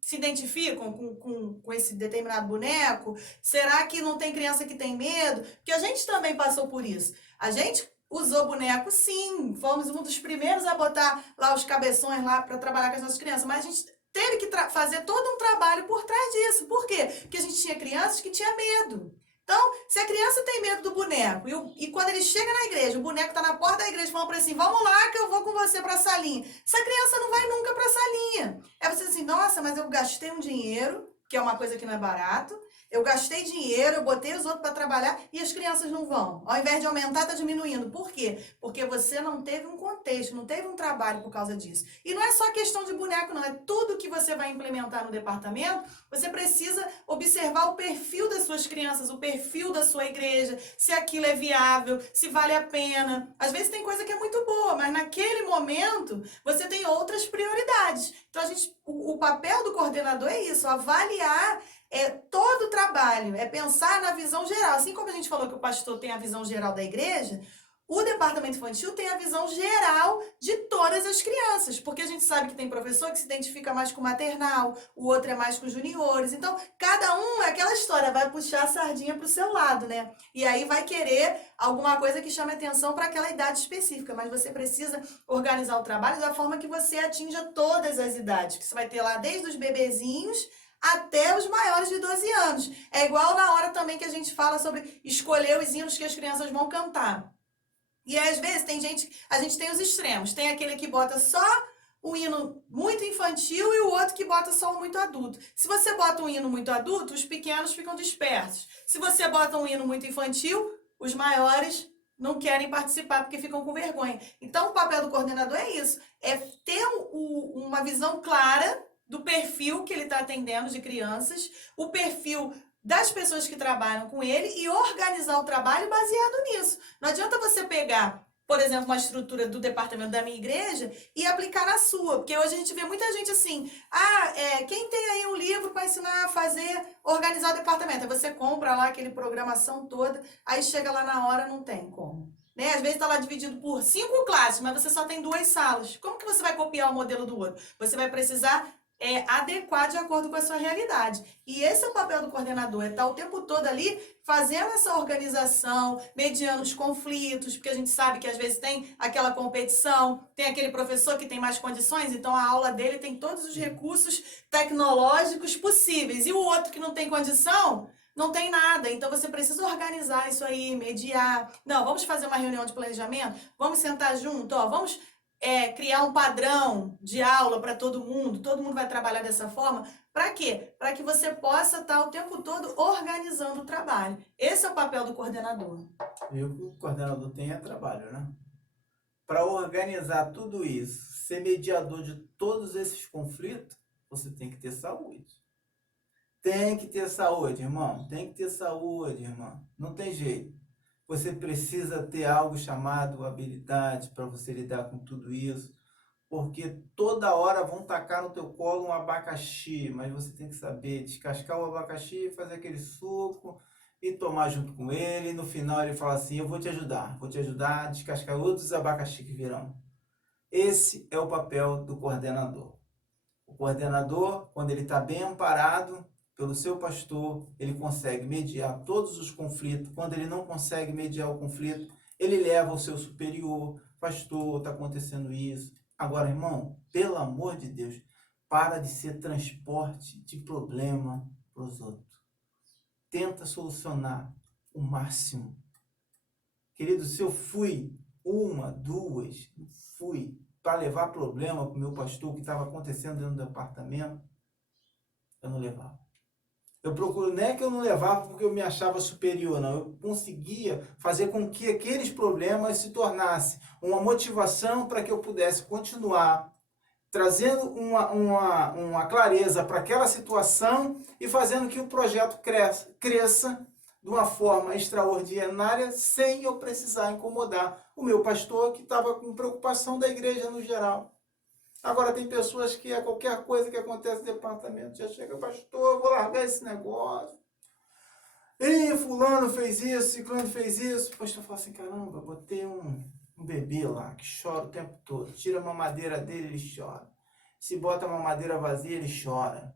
se identificam com esse determinado boneco? Será que não tem criança que tem medo? Porque a gente também passou por isso. A gente usou boneco, sim. Fomos um dos primeiros a botar lá os cabeções lá para trabalhar com as nossas crianças. Mas a gente teve que fazer todo um trabalho por trás disso. Por quê? Porque a gente tinha crianças que tinham medo. Então, se a criança tem medo do boneco e quando ele chega na igreja, o boneco está na porta da igreja falando para ele assim, vamos lá que eu vou com você para a salinha. Essa criança não vai nunca para a salinha. É você assim, nossa, mas eu gastei um dinheiro, que é uma coisa que não é barato, eu gastei dinheiro, eu botei os outros para trabalhar e as crianças não vão. Ao invés de aumentar, está diminuindo. Por quê? Porque você não teve um contexto, não teve um trabalho por causa disso. E não é só questão de boneco, não. É tudo que você vai implementar no departamento, você precisa observar o perfil das suas crianças, o perfil da sua igreja, se aquilo é viável, se vale a pena. Às vezes tem coisa que é muito boa, mas naquele momento você tem outras prioridades. Então, o papel do coordenador é isso, avaliar todo o trabalho, é pensar na visão geral. Assim como a gente falou que o pastor tem a visão geral da igreja, o departamento infantil tem a visão geral de todas as crianças, porque a gente sabe que tem professor que se identifica mais com o maternal, o outro é mais com os juniores. Então, cada um é aquela história, vai puxar a sardinha para o seu lado, né? E aí vai querer alguma coisa que chame atenção para aquela idade específica, mas você precisa organizar o trabalho da forma que você atinja todas as idades, que você vai ter lá desde os bebezinhos até os maiores de 12 anos. É igual na hora também que a gente fala sobre escolher os hinos que as crianças vão cantar. E às vezes a gente tem os extremos. Tem aquele que bota só o hino muito infantil e o outro que bota só o muito adulto. Se você bota um hino muito adulto, os pequenos ficam dispersos. Se você bota um hino muito infantil, os maiores não querem participar porque ficam com vergonha. Então, o papel do coordenador é isso, é ter uma visão clara do perfil que ele está atendendo de crianças, o perfil das pessoas que trabalham com ele e organizar o trabalho baseado nisso. Não adianta você pegar, por exemplo, uma estrutura do departamento da minha igreja e aplicar na sua, porque hoje a gente vê muita gente assim, quem tem aí um livro para ensinar a fazer, organizar o departamento? Aí você compra lá aquele programação toda, aí chega lá na hora, não tem como. Né? Às vezes está lá dividido por 5 classes, mas você só tem 2 salas. Como que você vai copiar o modelo do outro? Você vai precisar adequar de acordo com a sua realidade. E esse é o papel do coordenador, é estar o tempo todo ali fazendo essa organização, mediando os conflitos, porque a gente sabe que às vezes tem aquela competição, tem aquele professor que tem mais condições, então a aula dele tem todos os recursos tecnológicos possíveis, e o outro que não tem condição, não tem nada. Então você precisa organizar isso aí, mediar. Não, vamos fazer uma reunião de planejamento, vamos sentar junto, vamos criar um padrão de aula para todo mundo vai trabalhar dessa forma. Para quê? Para que você possa estar o tempo todo organizando o trabalho. Esse é o papel do coordenador. E o que o coordenador tem é trabalho, né? Para organizar tudo isso, ser mediador de todos esses conflitos, você tem que ter saúde. Tem que ter saúde, irmão. Tem que ter saúde, irmão. Não tem jeito. Você precisa ter algo chamado habilidade para você lidar com tudo isso. Porque toda hora vão tacar no teu colo um abacaxi, mas você tem que saber descascar o abacaxi, fazer aquele suco e tomar junto com ele. E no final ele fala assim, eu vou te ajudar a descascar outros abacaxi que virão. Esse é o papel do coordenador. O coordenador, quando ele está bem amparado pelo seu pastor, ele consegue mediar todos os conflitos. Quando ele não consegue mediar o conflito, ele leva ao seu superior, pastor, está acontecendo isso. Agora, irmão, pelo amor de Deus, para de ser transporte de problema para os outros. Tenta solucionar o máximo. Querido, se eu fui uma, duas, fui para levar problema para o meu pastor, o que estava acontecendo dentro do apartamento, eu não levava. Eu procuro, não é que eu não levava porque eu me achava superior, não. Eu conseguia fazer com que aqueles problemas se tornassem uma motivação para que eu pudesse continuar trazendo uma clareza para aquela situação e fazendo que o projeto cresça de uma forma extraordinária sem eu precisar incomodar o meu pastor que estava com preocupação da igreja no geral. Agora tem pessoas que a qualquer coisa que acontece no departamento já chega, pastor, eu vou largar esse negócio. E fulano fez isso, ciclano fez isso. O pastor fala assim, caramba, botei um bebê lá que chora o tempo todo. Tira a mamadeira dele, ele chora. Se bota a mamadeira vazia, ele chora.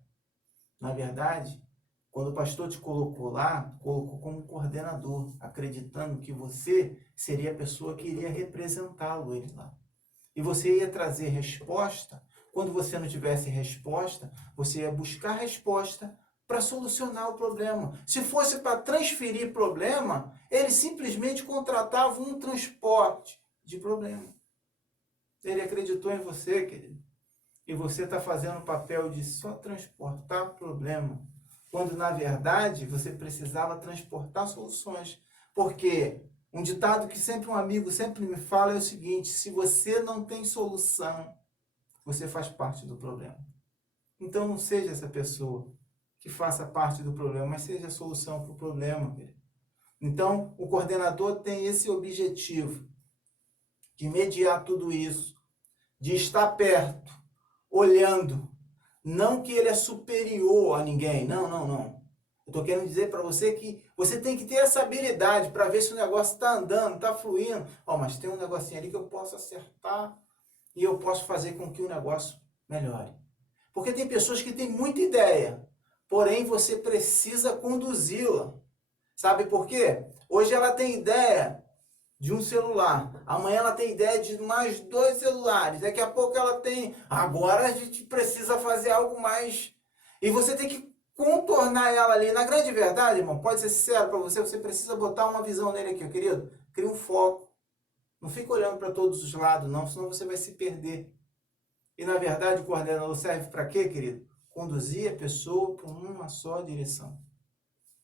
Na verdade, quando o pastor te colocou lá, colocou como coordenador, acreditando que você seria a pessoa que iria representá-lo ele lá. E você ia trazer resposta. Quando você não tivesse resposta, você ia buscar resposta para solucionar o problema. Se fosse para transferir problema, ele simplesmente contratava um transporte de problema. Ele acreditou em você, querido. E você está fazendo o papel de só transportar problema. Quando, na verdade, você precisava transportar soluções. Porque um ditado que sempre um amigo sempre me fala é o seguinte, se você não tem solução, você faz parte do problema. Então não seja essa pessoa que faça parte do problema, mas seja a solução para o problema. Então o coordenador tem esse objetivo de mediar tudo isso, de estar perto, olhando, não que ele é superior a ninguém, não. Eu estou querendo dizer para você que você tem que ter essa habilidade para ver se o negócio está andando, está fluindo. Mas tem um negocinho ali que eu posso acertar e eu posso fazer com que o negócio melhore. Porque tem pessoas que têm muita ideia, porém você precisa conduzi-la. Sabe por quê? Hoje ela tem ideia de um celular, amanhã ela tem ideia de mais 2 celulares, daqui a pouco ela tem... Agora a gente precisa fazer algo mais... E você tem que contornar ela ali. Na grande verdade, irmão, pode ser sincero para você, você precisa botar uma visão nele aqui, querido. Cria um foco. Não fica olhando para todos os lados, não, senão você vai se perder. E na verdade, o coordenador serve para quê, querido? Conduzir a pessoa por uma só direção,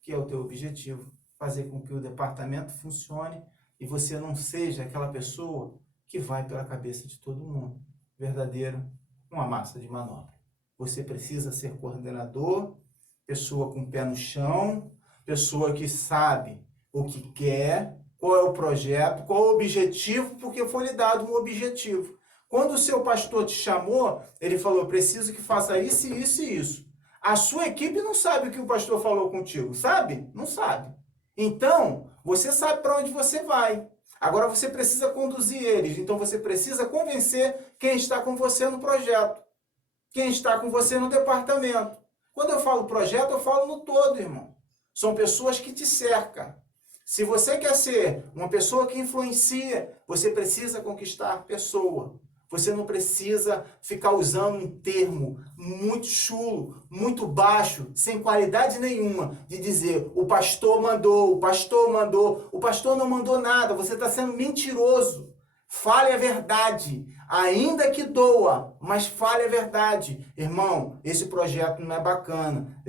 que é o teu objetivo. Fazer com que o departamento funcione e você não seja aquela pessoa que vai pela cabeça de todo mundo. Verdadeiro, uma massa de manobra. Você precisa ser coordenador, pessoa com o pé no chão, pessoa que sabe o que quer, qual é o projeto, qual é o objetivo, porque foi lhe dado um objetivo. Quando o seu pastor te chamou, ele falou, preciso que faça isso, isso e isso. A sua equipe não sabe o que o pastor falou contigo, sabe? Não sabe. Então, você sabe para onde você vai. Agora você precisa conduzir eles, então você precisa convencer quem está com você no projeto, quem está com você no departamento. Quando eu falo projeto, eu falo no todo, irmão. São pessoas que te cercam. Se você quer ser uma pessoa que influencia, você precisa conquistar pessoa. Você não precisa ficar usando um termo muito chulo, muito baixo, sem qualidade nenhuma, de dizer o pastor mandou, o pastor mandou. O pastor não mandou nada, você está sendo mentiroso. Fale a verdade, ainda que doa, mas fale a verdade. Irmão, esse projeto não é bacana,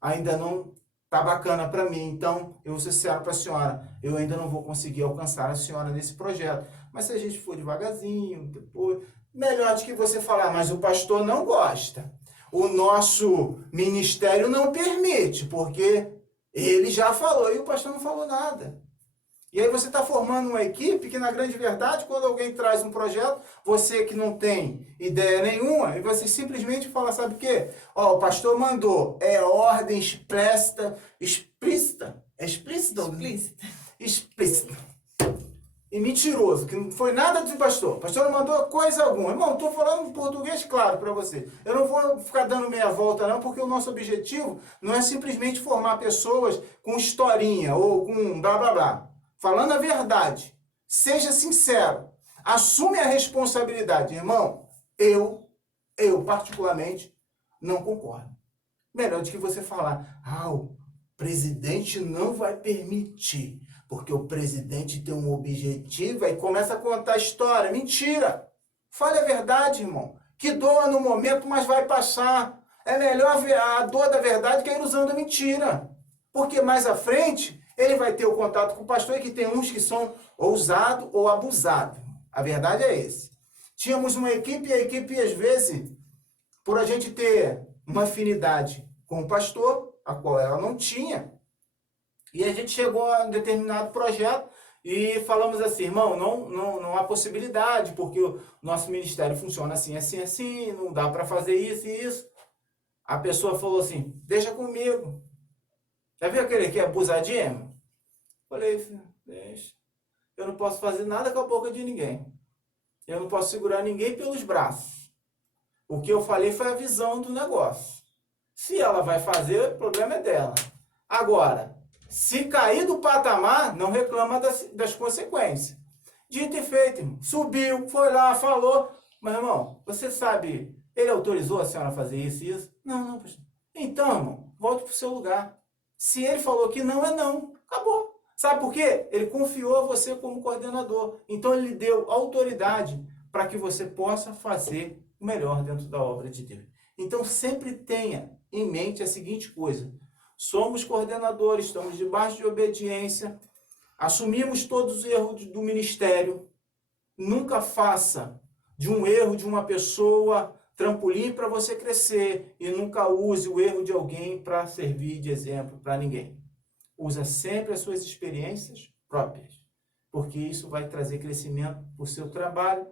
ainda não está bacana para mim, então eu vou ser sincero para a senhora, eu ainda não vou conseguir alcançar a senhora nesse projeto. Mas se a gente for devagarzinho, depois, melhor do que você falar, mas o pastor não gosta. o nosso ministério não permite, porque ele já falou e o pastor não falou nada. E aí você está formando uma equipe que, na grande verdade, quando alguém traz um projeto, você que não tem ideia nenhuma, e você simplesmente fala, sabe o quê? Ó, o pastor mandou, é ordem explícita, explícita, é explícita? Explícita. Explícita. E mentiroso, que não foi nada do pastor. O pastor não mandou coisa alguma. Irmão, estou falando em português claro para você. Eu não vou ficar dando meia volta não, porque o nosso objetivo não é simplesmente formar pessoas com historinha ou com blá blá blá. Falando a verdade, seja sincero, assume a responsabilidade. Irmão, eu particularmente não concordo. Melhor do que você falar, o presidente não vai permitir, porque o presidente tem um objetivo e começa a contar a história. Mentira! Fale a verdade, irmão. Que doa no momento, mas vai passar. É melhor ver a dor da verdade que a ilusão da mentira. Porque mais à frente, ele vai ter o contato com o pastor e que tem uns que são ousados ou abusados. A verdade é esse. Tínhamos uma equipe e a equipe, às vezes, por a gente ter uma afinidade com o pastor, a qual ela não tinha, e a gente chegou a um determinado projeto e falamos assim, irmão, não há possibilidade, porque o nosso ministério funciona assim, assim, assim, não dá para fazer isso e isso. A pessoa falou assim, deixa comigo. Já viu aquele que é abusadinho? Falei, deixa. Eu não posso fazer nada com a boca de ninguém. Eu não posso segurar ninguém pelos braços. O que eu falei foi a visão do negócio. Se ela vai fazer, o problema é dela. Agora, se cair do patamar, não reclama das consequências. Dito e feito, irmão. Subiu, foi lá, falou. Mas, irmão, você sabe, ele autorizou a senhora a fazer isso e isso? Não, pastor. Então, irmão, volte para o seu lugar. Se ele falou que não, é não. Acabou. Sabe por quê? Ele confiou a você como coordenador. Então, ele lhe deu autoridade para que você possa fazer o melhor dentro da obra de Deus. Então, sempre tenha em mente a seguinte coisa. Somos coordenadores, estamos debaixo de obediência, assumimos todos os erros do ministério. Nunca faça de um erro de uma pessoa trampolim para você crescer e nunca use o erro de alguém para servir de exemplo para ninguém. Usa sempre as suas experiências próprias, porque isso vai trazer crescimento para o seu trabalho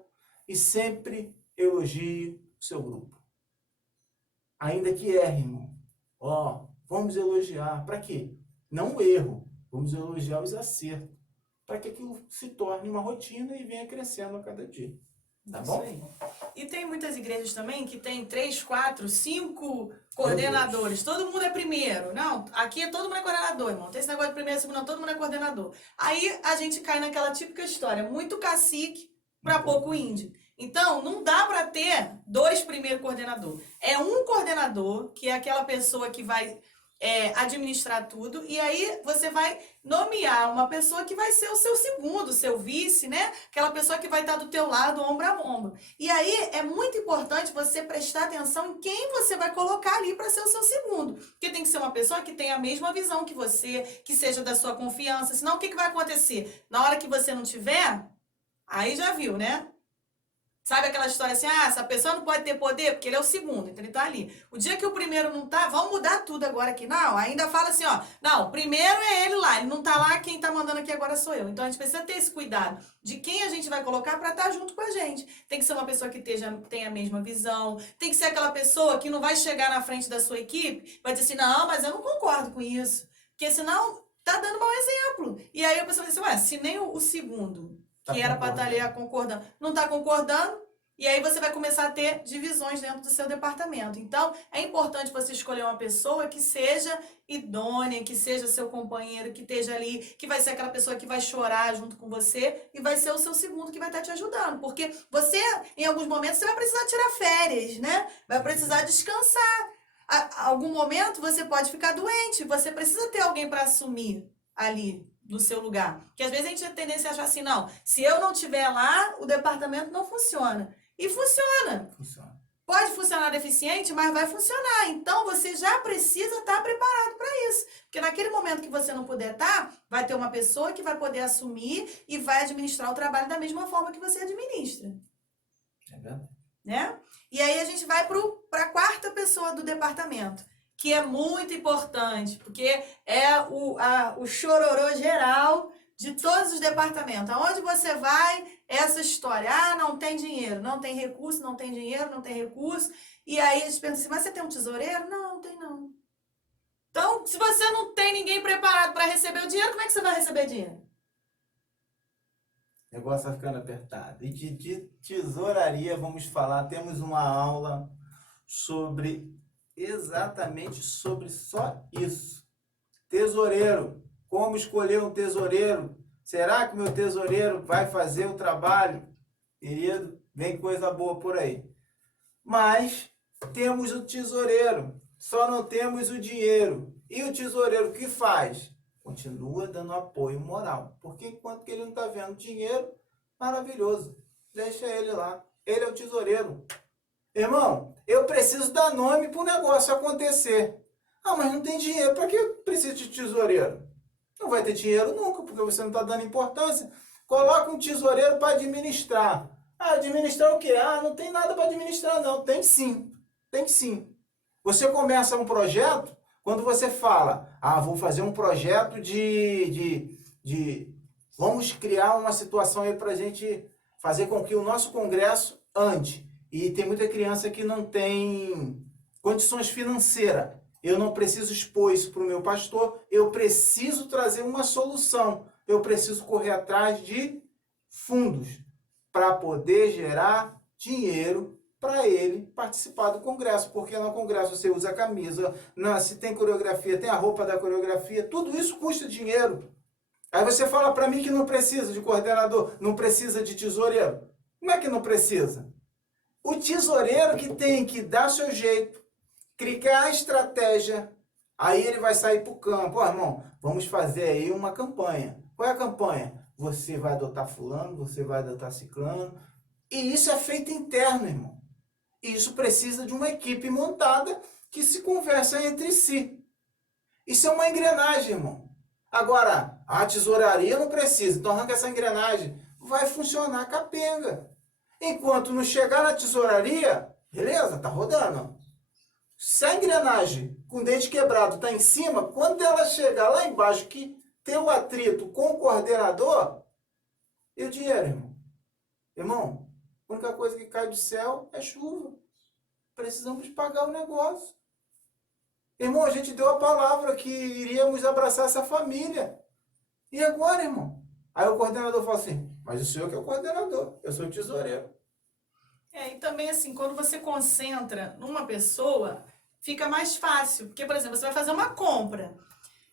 e sempre elogie o seu grupo. Ainda que erre, irmão. Vamos elogiar. Para quê? Não o erro. Vamos elogiar os acertos. Para que aquilo se torne uma rotina e venha crescendo a cada dia. Tá bom? Isso aí. E tem muitas igrejas também que tem 3, 4, 5 coordenadores. Todo mundo é primeiro. Não, aqui todo mundo é coordenador, irmão. Tem esse negócio de primeiro, segundo, não, todo mundo é coordenador. Aí a gente cai naquela típica história. Muito cacique para pouco índio. Então, não dá para ter 2 primeiros coordenadores. É um coordenador, que é aquela pessoa que vai administrar tudo, e aí você vai nomear uma pessoa que vai ser o seu segundo, o seu vice, né? Aquela pessoa que vai estar do teu lado, ombro a ombro. E aí é muito importante você prestar atenção em quem você vai colocar ali para ser o seu segundo. Porque tem que ser uma pessoa que tenha a mesma visão que você, que seja da sua confiança, senão o que vai acontecer? Na hora que você não tiver, aí já viu, né? Sabe aquela história assim, essa pessoa não pode ter poder porque ele é o segundo, então ele tá ali. O dia que o primeiro não tá, vamos mudar tudo agora aqui. Não, ainda fala assim, não, o primeiro é ele lá, ele não tá lá, quem tá mandando aqui agora sou eu. Então a gente precisa ter esse cuidado de quem a gente vai colocar para estar junto com a gente. Tem que ser uma pessoa que tenha a mesma visão, tem que ser aquela pessoa que não vai chegar na frente da sua equipe, vai dizer assim, não, mas eu não concordo com isso, porque senão tá dando mau exemplo. E aí a pessoa vai dizer, se nem o segundo, que era para estar ali concordando, não está concordando, e aí você vai começar a ter divisões dentro do seu departamento. Então, é importante você escolher uma pessoa que seja idônea, que seja seu companheiro, que esteja ali, que vai ser aquela pessoa que vai chorar junto com você e vai ser o seu segundo que vai estar te ajudando. Porque você, em alguns momentos, você vai precisar tirar férias, né? Vai precisar descansar. Algum momento você pode ficar doente, você precisa ter alguém para assumir ali no seu lugar. Porque às vezes a gente tem tendência a achar assim, não, se eu não estiver lá, o departamento não funciona. E funciona. Pode funcionar deficiente, mas vai funcionar. Então você já precisa estar preparado para isso. Porque naquele momento que você não puder estar, vai ter uma pessoa que vai poder assumir e vai administrar o trabalho da mesma forma que você administra. É verdade. né? E aí a gente vai para a quarta pessoa do departamento, que é muito importante, porque é o chororô geral de todos os departamentos. Aonde você vai, essa história, não tem dinheiro, não tem recurso, não tem dinheiro, não tem recurso. E aí eles pensam assim, mas você tem um tesoureiro? Não, não tem não. Então, se você não tem ninguém preparado para receber o dinheiro, como é que você vai receber dinheiro? O negócio vai ficando apertado. E de tesouraria, vamos falar, temos uma aula exatamente sobre só isso. Tesoureiro, como escolher um tesoureiro? Será que meu tesoureiro vai fazer o trabalho? Querido, vem coisa boa por aí. Mas temos o tesoureiro, só não temos o dinheiro. E o tesoureiro o que faz? Continua dando apoio moral. Porque enquanto que ele não está vendo dinheiro, maravilhoso. Deixa ele lá. Ele é o tesoureiro. Irmão, eu preciso dar nome para o negócio acontecer. Mas não tem dinheiro. Para que eu preciso de tesoureiro? Não vai ter dinheiro nunca, porque você não está dando importância. Coloca um tesoureiro para administrar. Administrar o quê? Não tem nada para administrar, não. Tem sim. Tem sim. Você começa um projeto, quando você fala, vou fazer um projeto vamos criar uma situação aí para a gente fazer com que o nosso congresso ande. E tem muita criança que não tem condições financeiras. Eu não preciso expor isso para o meu pastor, eu preciso trazer uma solução. Eu preciso correr atrás de fundos para poder gerar dinheiro para ele participar do congresso. Porque no congresso você usa a camisa, se tem coreografia, tem a roupa da coreografia, tudo isso custa dinheiro. Aí você fala para mim que não precisa de coordenador, não precisa de tesoureiro. Como é que não precisa? O tesoureiro que tem que dar seu jeito, criar a estratégia, aí ele vai sair para o campo. Irmão, vamos fazer aí uma campanha. Qual é a campanha? Você vai adotar fulano, você vai adotar ciclano. E isso é feito interno, irmão. E isso precisa de uma equipe montada que se conversa entre si. Isso é uma engrenagem, irmão. Agora, a tesouraria não precisa. Então arranca essa engrenagem. Vai funcionar capenga. Enquanto não chegar na tesouraria, beleza, tá rodando. Se a engrenagem com o dente quebrado tá em cima, quando ela chegar lá embaixo, que tem o atrito com o coordenador, e o dinheiro, irmão? Irmão, a única coisa que cai do céu é chuva. Precisamos pagar o negócio. Irmão, a gente deu a palavra que iríamos abraçar essa família. E agora, irmão? Aí o coordenador fala assim, mas o senhor que é o coordenador, eu sou o tesoureiro. E também assim, quando você concentra numa pessoa, fica mais fácil. Porque, por exemplo, você vai fazer uma compra.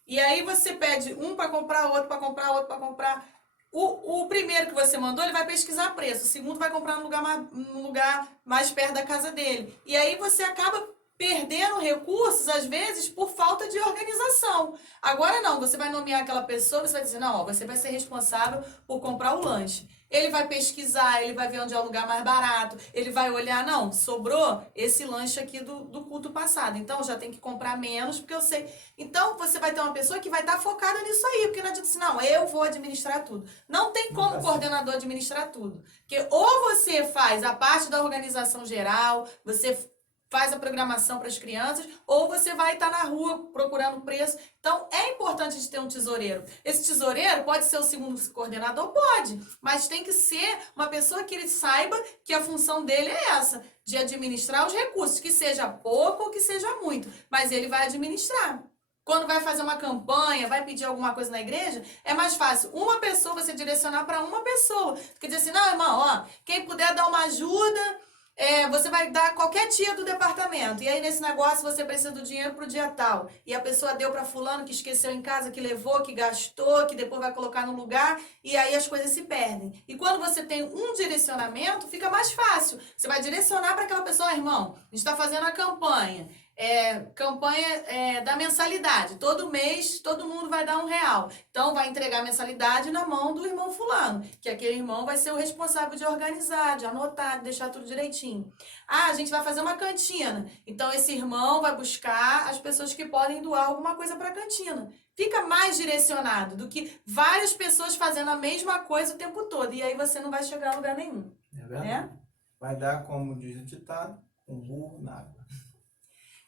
E aí você pede um para comprar, outro para comprar, outro para comprar. O primeiro que você mandou, ele vai pesquisar preço. O segundo vai comprar num lugar mais perto da casa dele. E aí você acaba perdendo recursos, às vezes, por falta de organização. Agora não, você vai nomear aquela pessoa, você vai dizer, não, você vai ser responsável por comprar o lanche. Ele vai pesquisar, ele vai ver onde é o lugar mais barato, ele vai olhar, não, sobrou esse lanche aqui do culto passado, então já tem que comprar menos, porque eu sei. Então, você vai ter uma pessoa que vai estar focada nisso aí, porque não adianta assim, não, eu vou administrar tudo. Não tem como o coordenador administrar tudo. Porque ou você faz a parte da organização geral, você faz a programação para as crianças, ou você vai estar na rua procurando preço. Então, é importante de ter um tesoureiro. Esse tesoureiro pode ser o segundo coordenador? Pode, mas tem que ser uma pessoa que ele saiba que a função dele é essa, de administrar os recursos, que seja pouco ou que seja muito, mas ele vai administrar. Quando vai fazer uma campanha, vai pedir alguma coisa na igreja, é mais fácil uma pessoa você direcionar para uma pessoa. Quer dizer assim, não, irmão, quem puder dar uma ajuda... você vai dar qualquer tia do departamento. E aí, nesse negócio, você precisa do dinheiro pro dia tal. E a pessoa deu para fulano que esqueceu em casa, que levou, que gastou, que depois vai colocar no lugar. E aí as coisas se perdem. E quando você tem um direcionamento, fica mais fácil. Você vai direcionar para aquela pessoa, irmão, a gente está fazendo a campanha. Da mensalidade. Todo mês, todo mundo vai dar R$1. Então, vai entregar a mensalidade na mão do irmão fulano, que aquele irmão vai ser o responsável de organizar, de anotar, de deixar tudo direitinho. A gente vai fazer uma cantina. Então, esse irmão vai buscar as pessoas que podem doar alguma coisa para a cantina. Fica mais direcionado do que várias pessoas fazendo a mesma coisa o tempo todo. E aí, você não vai chegar a lugar nenhum. É verdade. Vai dar, como diz o ditado, um burro na água.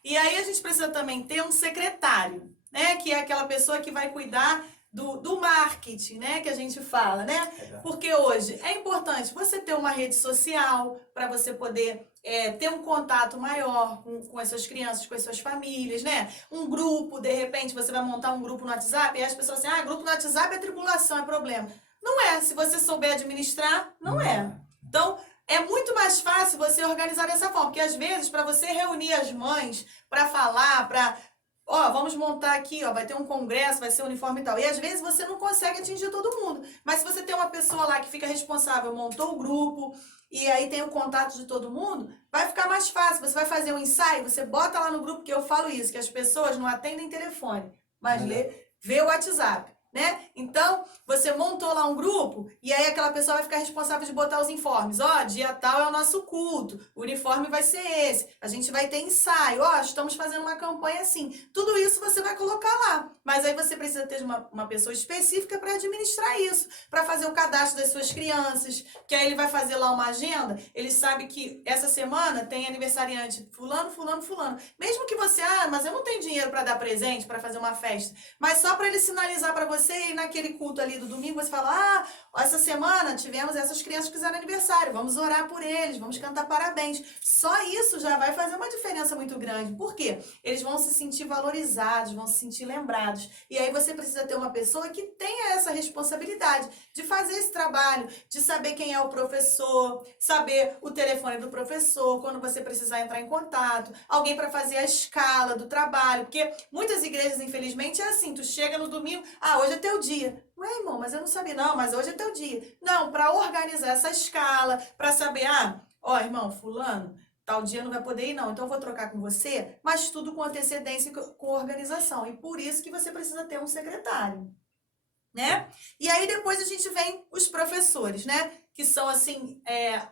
E aí a gente precisa também ter um secretário, né? Que é aquela pessoa que vai cuidar do marketing, né? Que a gente fala, né? Porque hoje é importante você ter uma rede social para você poder ter um contato maior com as suas crianças, com as suas famílias, né? Um grupo, de repente você vai montar um grupo no WhatsApp e as pessoas assim, grupo no WhatsApp é tribulação, é problema. Não é, se você souber administrar, não é. Então, é muito mais fácil você organizar dessa forma, porque às vezes, para você reunir as mães, para falar, vamos montar aqui, vai ter um congresso, vai ser uniforme e tal. E às vezes você não consegue atingir todo mundo. Mas se você tem uma pessoa lá que fica responsável, montou o grupo, e aí tem o contato de todo mundo, vai ficar mais fácil. Você vai fazer um ensaio, você bota lá no grupo, que eu falo isso, que as pessoas não atendem telefone, mas vê o WhatsApp. Né? Então, você montou lá um grupo e aí aquela pessoa vai ficar responsável de botar os informes. Dia tal é o nosso culto, o uniforme vai ser esse, a gente vai ter ensaio, estamos fazendo uma campanha assim. Tudo isso você vai colocar lá, mas aí você precisa ter uma pessoa específica para administrar isso, para fazer o cadastro das suas crianças, que aí ele vai fazer lá uma agenda, ele sabe que essa semana tem aniversariante fulano, fulano, fulano. Mesmo que você, mas eu não tenho dinheiro para dar presente, para fazer uma festa, mas só para ele sinalizar para você e naquele culto ali do domingo, você fala, essa semana tivemos essas crianças que fizeram aniversário, vamos orar por eles, vamos cantar parabéns. Só isso já vai fazer uma diferença muito grande. Por quê? Eles vão se sentir valorizados, vão se sentir lembrados. E aí você precisa ter uma pessoa que tenha essa responsabilidade de fazer esse trabalho, de saber quem é o professor, saber o telefone do professor, quando você precisar entrar em contato, alguém para fazer a escala do trabalho, porque muitas igrejas, infelizmente, é assim, tu chega no domingo, hoje é teu dia. Ué, irmão, mas eu não sabia. Não, mas hoje é teu dia. Não, para organizar essa escala, para saber, irmão, fulano, tal dia não vai poder ir, não. Então eu vou trocar com você, mas tudo com antecedência e com organização. E por isso que você precisa ter um secretário, né? E aí depois a gente vem os professores, né? Que são, assim,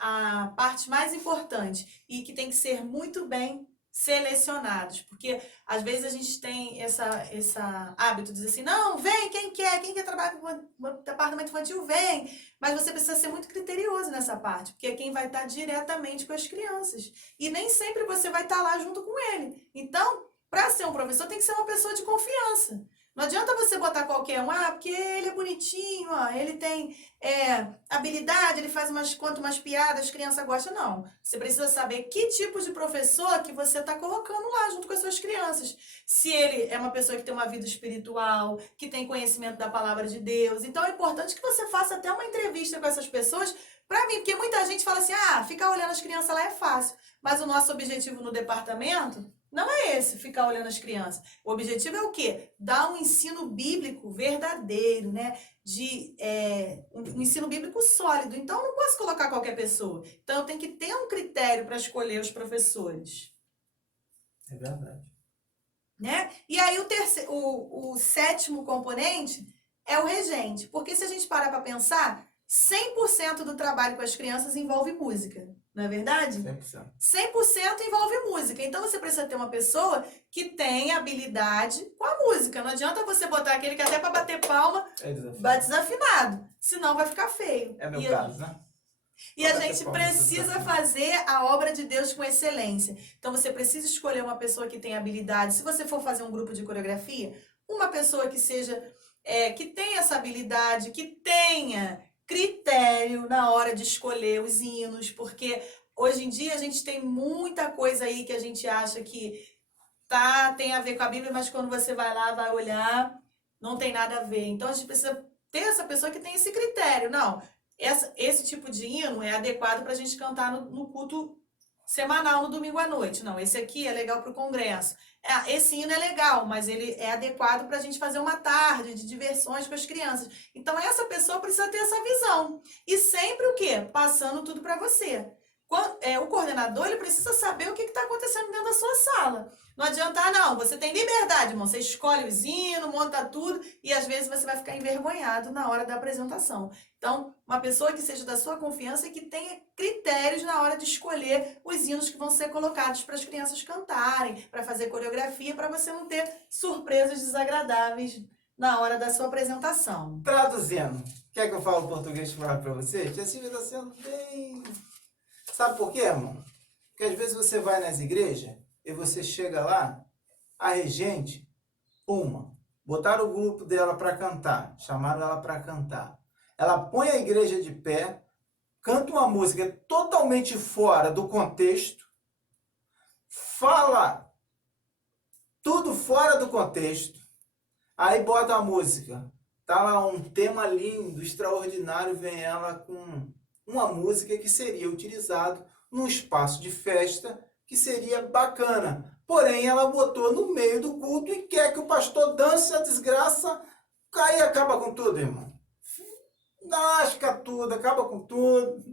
a parte mais importante e que tem que ser muito bem selecionados, porque às vezes a gente tem essa hábito de dizer assim, não, vem, quem quer trabalhar com o departamento infantil, vem, mas você precisa ser muito criterioso nessa parte, porque é quem vai estar diretamente com as crianças, e nem sempre você vai estar lá junto com ele. Então, para ser um professor, tem que ser uma pessoa de confiança. Não adianta você botar qualquer um, porque ele é bonitinho, ele tem habilidade, ele faz umas piadas, as crianças gostam. Não. Você precisa saber que tipo de professor que você está colocando lá junto com as suas crianças. Se ele é uma pessoa que tem uma vida espiritual, que tem conhecimento da palavra de Deus. Então é importante que você faça até uma entrevista com essas pessoas para mim, porque muita gente fala assim, ficar olhando as crianças lá é fácil. Mas o nosso objetivo no departamento não é esse, ficar olhando as crianças. O objetivo é o quê? Dar um ensino bíblico verdadeiro, né? Um ensino bíblico sólido. Então, eu não posso colocar qualquer pessoa. Então, eu tenho que ter um critério para escolher os professores. É verdade. Né? E aí, o sétimo componente é o regente. Porque se a gente parar para pensar, 100% do trabalho com as crianças envolve música. Não é verdade? 100%. 100% envolve música. Então, você precisa ter uma pessoa que tenha habilidade com a música. Não adianta você botar aquele que até para bater palma vai desafinado. Senão vai ficar feio. É meu caso, né? E a gente precisa fazer a obra de Deus com excelência. Então, você precisa escolher uma pessoa que tenha habilidade. Se você for fazer um grupo de coreografia, uma pessoa que seja, que tenha essa habilidade, que tenha critério na hora de escolher os hinos, porque hoje em dia a gente tem muita coisa aí que a gente acha que tem a ver com a Bíblia, mas quando você vai lá, vai olhar, não tem nada a ver. Então a gente precisa ter essa pessoa que tem esse critério. Não, esse tipo de hino é adequado para a gente cantar no culto semanal no domingo à noite. Não, esse aqui é legal para o congresso. Esse hino é legal, mas ele é adequado para a gente fazer uma tarde de diversões com as crianças. Então, essa pessoa precisa ter essa visão. E sempre o quê? Passando tudo para você. O coordenador, ele precisa saber o que está acontecendo dentro da sua sala. Não adianta, não, você tem liberdade, irmão. Você escolhe os hinos, monta tudo e às vezes você vai ficar envergonhado na hora da apresentação. Então, uma pessoa que seja da sua confiança e que tenha critérios na hora de escolher os hinos que vão ser colocados para as crianças cantarem, para fazer coreografia, para você não ter surpresas desagradáveis na hora da sua apresentação. Traduzindo, quer que eu fale português para você? Tia Silvia está sendo Sabe por quê, irmão? Porque às vezes você vai nas igrejas e você chega lá, a regente, botaram o grupo dela para cantar, chamaram ela para cantar. Ela põe a igreja de pé, canta uma música totalmente fora do contexto, fala tudo fora do contexto, aí bota a música. Tá lá um tema lindo, extraordinário, vem ela com uma música que seria utilizado num espaço de festa, que seria bacana. Porém, ela botou no meio do culto e quer que o pastor dance a desgraça, aí acaba com tudo, irmão. Lasca tudo, acaba com tudo.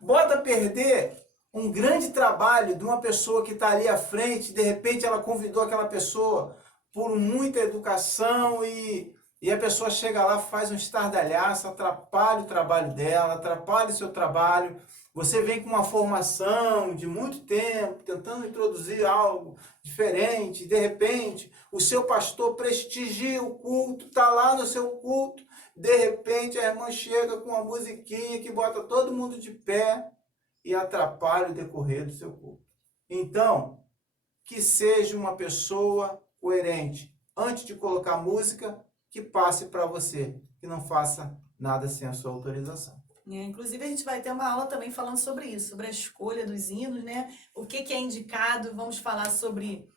Bota a perder um grande trabalho de uma pessoa que está ali à frente, de repente ela convidou aquela pessoa por muita educação e a pessoa chega lá, faz um estardalhaço, atrapalha o trabalho dela, atrapalha o seu trabalho. Você vem com uma formação de muito tempo, tentando introduzir algo diferente, de repente o seu pastor prestigia o culto, está lá no seu culto, de repente a irmã chega com uma musiquinha que bota todo mundo de pé e atrapalha o decorrer do seu culto. Então, que seja uma pessoa coerente. Antes de colocar música, que passe para você, que não faça nada sem a sua autorização. Inclusive, a gente vai ter uma aula também falando sobre isso, sobre a escolha dos hinos, né? O que é indicado, vamos falar sobre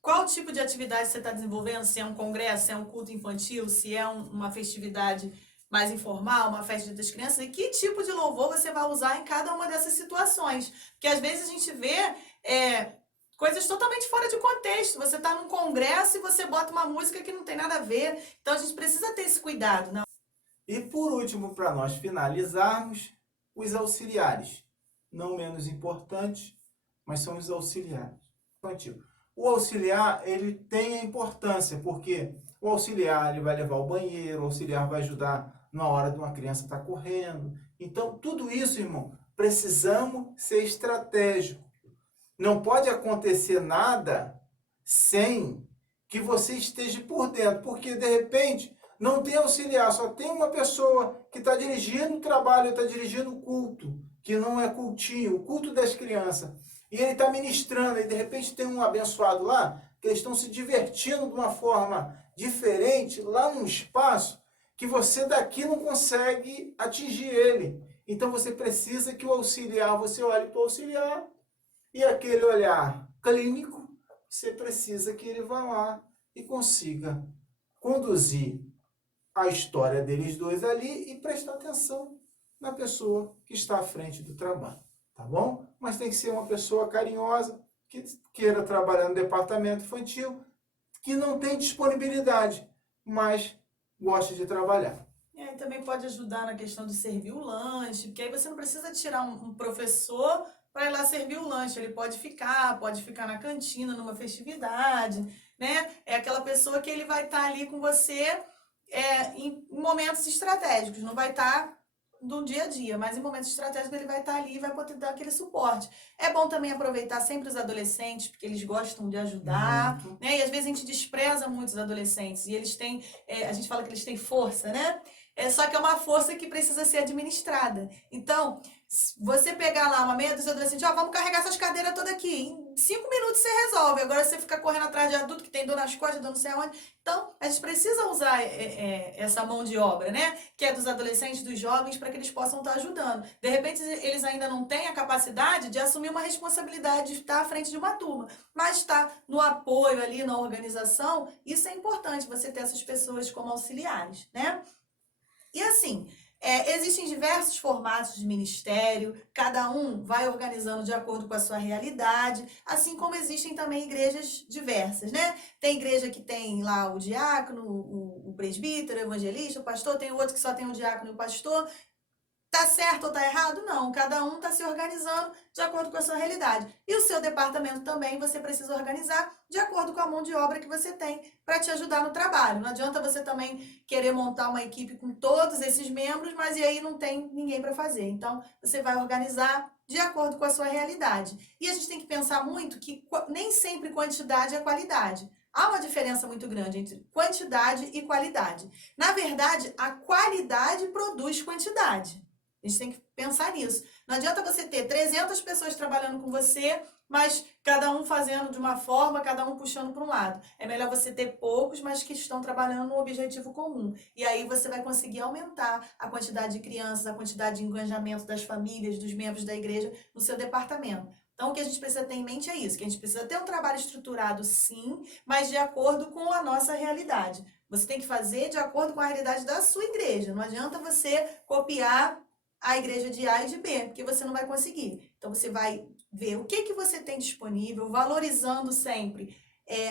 qual tipo de atividade você está desenvolvendo, se é um congresso, se é um culto infantil, se é uma festividade mais informal, uma festa das crianças, e que tipo de louvor você vai usar em cada uma dessas situações. Porque às vezes a gente vê coisas totalmente fora de contexto. Você está num congresso e você bota uma música que não tem nada a ver. Então a gente precisa ter esse cuidado, né? E por último, para nós finalizarmos, os auxiliares. Não menos importantes, mas são os auxiliares. O auxiliar, ele tem a importância, porque o auxiliar ele vai levar ao banheiro, o auxiliar vai ajudar na hora de uma criança estar correndo. Então, tudo isso, irmão, precisamos ser estratégicos. Não pode acontecer nada sem que você esteja por dentro, porque de repente não tem auxiliar, só tem uma pessoa que está dirigindo o trabalho, está dirigindo o culto, que não é cultinho, o culto das crianças. E ele está ministrando, e de repente tem um abençoado lá, que eles estão se divertindo de uma forma diferente, lá num espaço, que você daqui não consegue atingir ele. Então você precisa que o auxiliar, você olhe para o auxiliar, e aquele olhar clínico, você precisa que ele vá lá e consiga conduzir a história deles dois ali e prestar atenção na pessoa que está à frente do trabalho, tá bom? Mas tem que ser uma pessoa carinhosa, que queira trabalhar no departamento infantil, que não tem disponibilidade, mas gosta de trabalhar. E aí também pode ajudar na questão de servir o lanche, porque aí você não precisa tirar um professor para ir lá servir o lanche. Ele pode ficar na cantina, numa festividade, né? É aquela pessoa que ele vai estar ali com você em momentos estratégicos, não vai estar do dia a dia, mas em momentos estratégicos ele vai estar ali e vai poder dar aquele suporte. É bom também aproveitar sempre os adolescentes, porque eles gostam de ajudar, né? E às vezes a gente despreza muito os adolescentes, e eles têm, a gente fala que eles têm força, né? Só que é uma força que precisa ser administrada. Então, você pegar lá uma meia dos adolescentes, vamos carregar essas cadeiras todas aqui. Em 5 minutos você resolve. Agora você fica correndo atrás de adulto que tem dor nas costas, dor não sei aonde. Então, a gente precisa usar essa mão de obra, né? Que é dos adolescentes, dos jovens, para que eles possam estar ajudando. De repente, eles ainda não têm a capacidade de assumir uma responsabilidade de estar à frente de uma turma. Mas estar no apoio ali, na organização, isso é importante, você ter essas pessoas como auxiliares, né? E assim, existem diversos formatos de ministério, cada um vai organizando de acordo com a sua realidade, assim como existem também igrejas diversas, né? Tem igreja que tem lá o diácono, o presbítero, o evangelista, o pastor, tem outro que só tem o diácono e o pastor. Tá certo ou tá errado? Não. Cada um tá se organizando de acordo com a sua realidade. E o seu departamento também você precisa organizar de acordo com a mão de obra que você tem para te ajudar no trabalho. Não adianta você também querer montar uma equipe com todos esses membros, mas e aí não tem ninguém para fazer. Então, você vai organizar de acordo com a sua realidade. E a gente tem que pensar muito que nem sempre quantidade é qualidade. Há uma diferença muito grande entre quantidade e qualidade. Na verdade, a qualidade produz quantidade. A gente tem que pensar nisso. Não adianta você ter 300 pessoas trabalhando com você, mas cada um fazendo de uma forma, cada um puxando para um lado. É melhor você ter poucos, mas que estão trabalhando no objetivo comum. E aí você vai conseguir aumentar a quantidade de crianças, a quantidade de engajamento das famílias, dos membros da igreja no seu departamento. Então, o que a gente precisa ter em mente é isso, que a gente precisa ter um trabalho estruturado, sim, mas de acordo com a nossa realidade. Você tem que fazer de acordo com a realidade da sua igreja. Não adianta você copiar a igreja de A e de B, porque você não vai conseguir. Então, você vai ver o que você tem disponível, valorizando sempre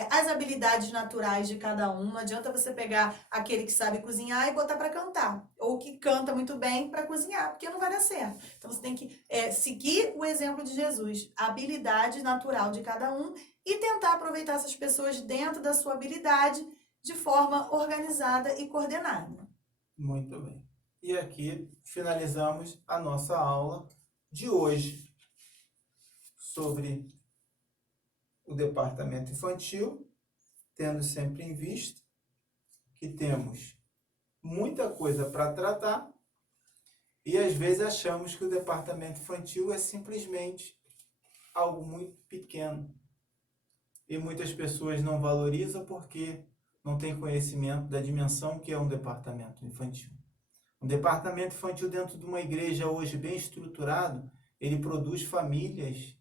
as habilidades naturais de cada um. Não adianta você pegar aquele que sabe cozinhar e botar para cantar, ou que canta muito bem para cozinhar, porque não vai dar certo. Então você tem que seguir o exemplo de Jesus, a habilidade natural de cada um e tentar aproveitar essas pessoas dentro da sua habilidade de forma organizada e coordenada. Muito bem. E aqui finalizamos a nossa aula de hoje sobre o departamento infantil, tendo sempre em vista que temos muita coisa para tratar e às vezes achamos que o departamento infantil é simplesmente algo muito pequeno. E muitas pessoas não valorizam porque não têm conhecimento da dimensão que é um departamento infantil. Um departamento infantil dentro de uma igreja hoje bem estruturado, ele produz famílias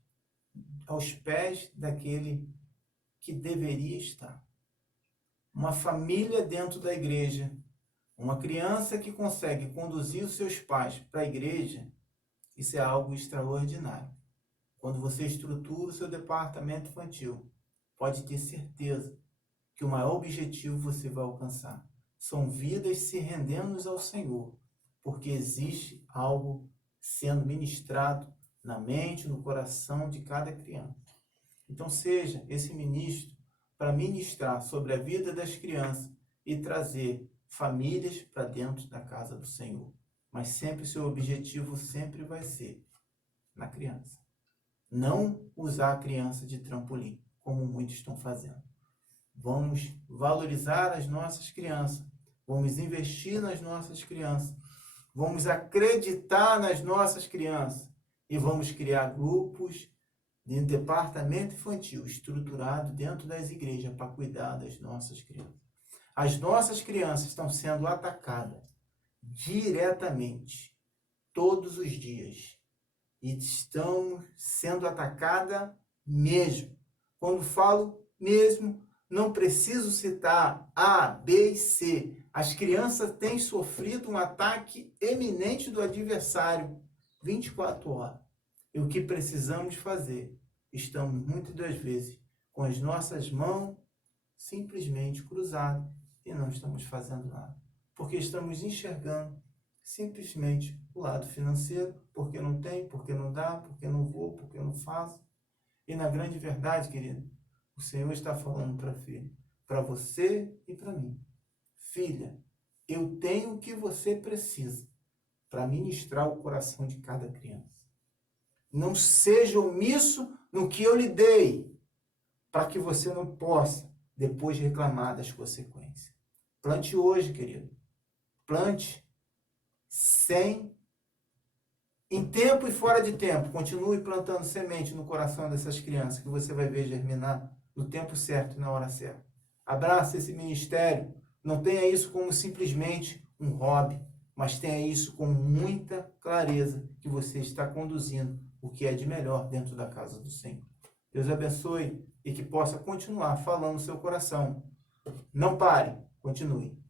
aos pés daquele que deveria estar. Uma família dentro da igreja, uma criança que consegue conduzir os seus pais para a igreja, isso é algo extraordinário. Quando você estrutura o seu departamento infantil, pode ter certeza que o maior objetivo você vai alcançar. São vidas se rendendo ao Senhor, porque existe algo sendo ministrado na mente, no coração de cada criança. Então seja esse ministro para ministrar sobre a vida das crianças e trazer famílias para dentro da casa do Senhor. Mas sempre o seu objetivo sempre vai ser na criança. Não usar a criança de trampolim, como muitos estão fazendo. Vamos valorizar as nossas crianças, vamos investir nas nossas crianças, vamos acreditar nas nossas crianças e vamos criar grupos de departamento infantil estruturado dentro das igrejas para cuidar das nossas crianças. As nossas crianças estão sendo atacadas diretamente todos os dias e estão sendo atacadas mesmo. Quando falo mesmo, não preciso citar A, B e C. As crianças têm sofrido um ataque eminente do adversário 24 horas. E o que precisamos fazer? Estamos muitas das vezes com as nossas mãos simplesmente cruzadas e não estamos fazendo nada. Porque estamos enxergando simplesmente o lado financeiro, porque não tem, porque não dá, porque não vou, porque não faço. E na grande verdade, querido, o Senhor está falando para a filha, para você e para mim. Filha, eu tenho o que você precisa para ministrar o coração de cada criança. Não seja omisso no que eu lhe dei, para que você não possa depois reclamar das consequências. Plante hoje, querido. Plante em tempo e fora de tempo. Continue plantando semente no coração dessas crianças, que você vai ver germinar no tempo certo e na hora certa. Abraça esse ministério. Não tenha isso como simplesmente um hobby, mas tenha isso com muita clareza que você está conduzindo o que é de melhor dentro da casa do Senhor. Deus abençoe e que possa continuar falando no seu coração. Não pare, continue.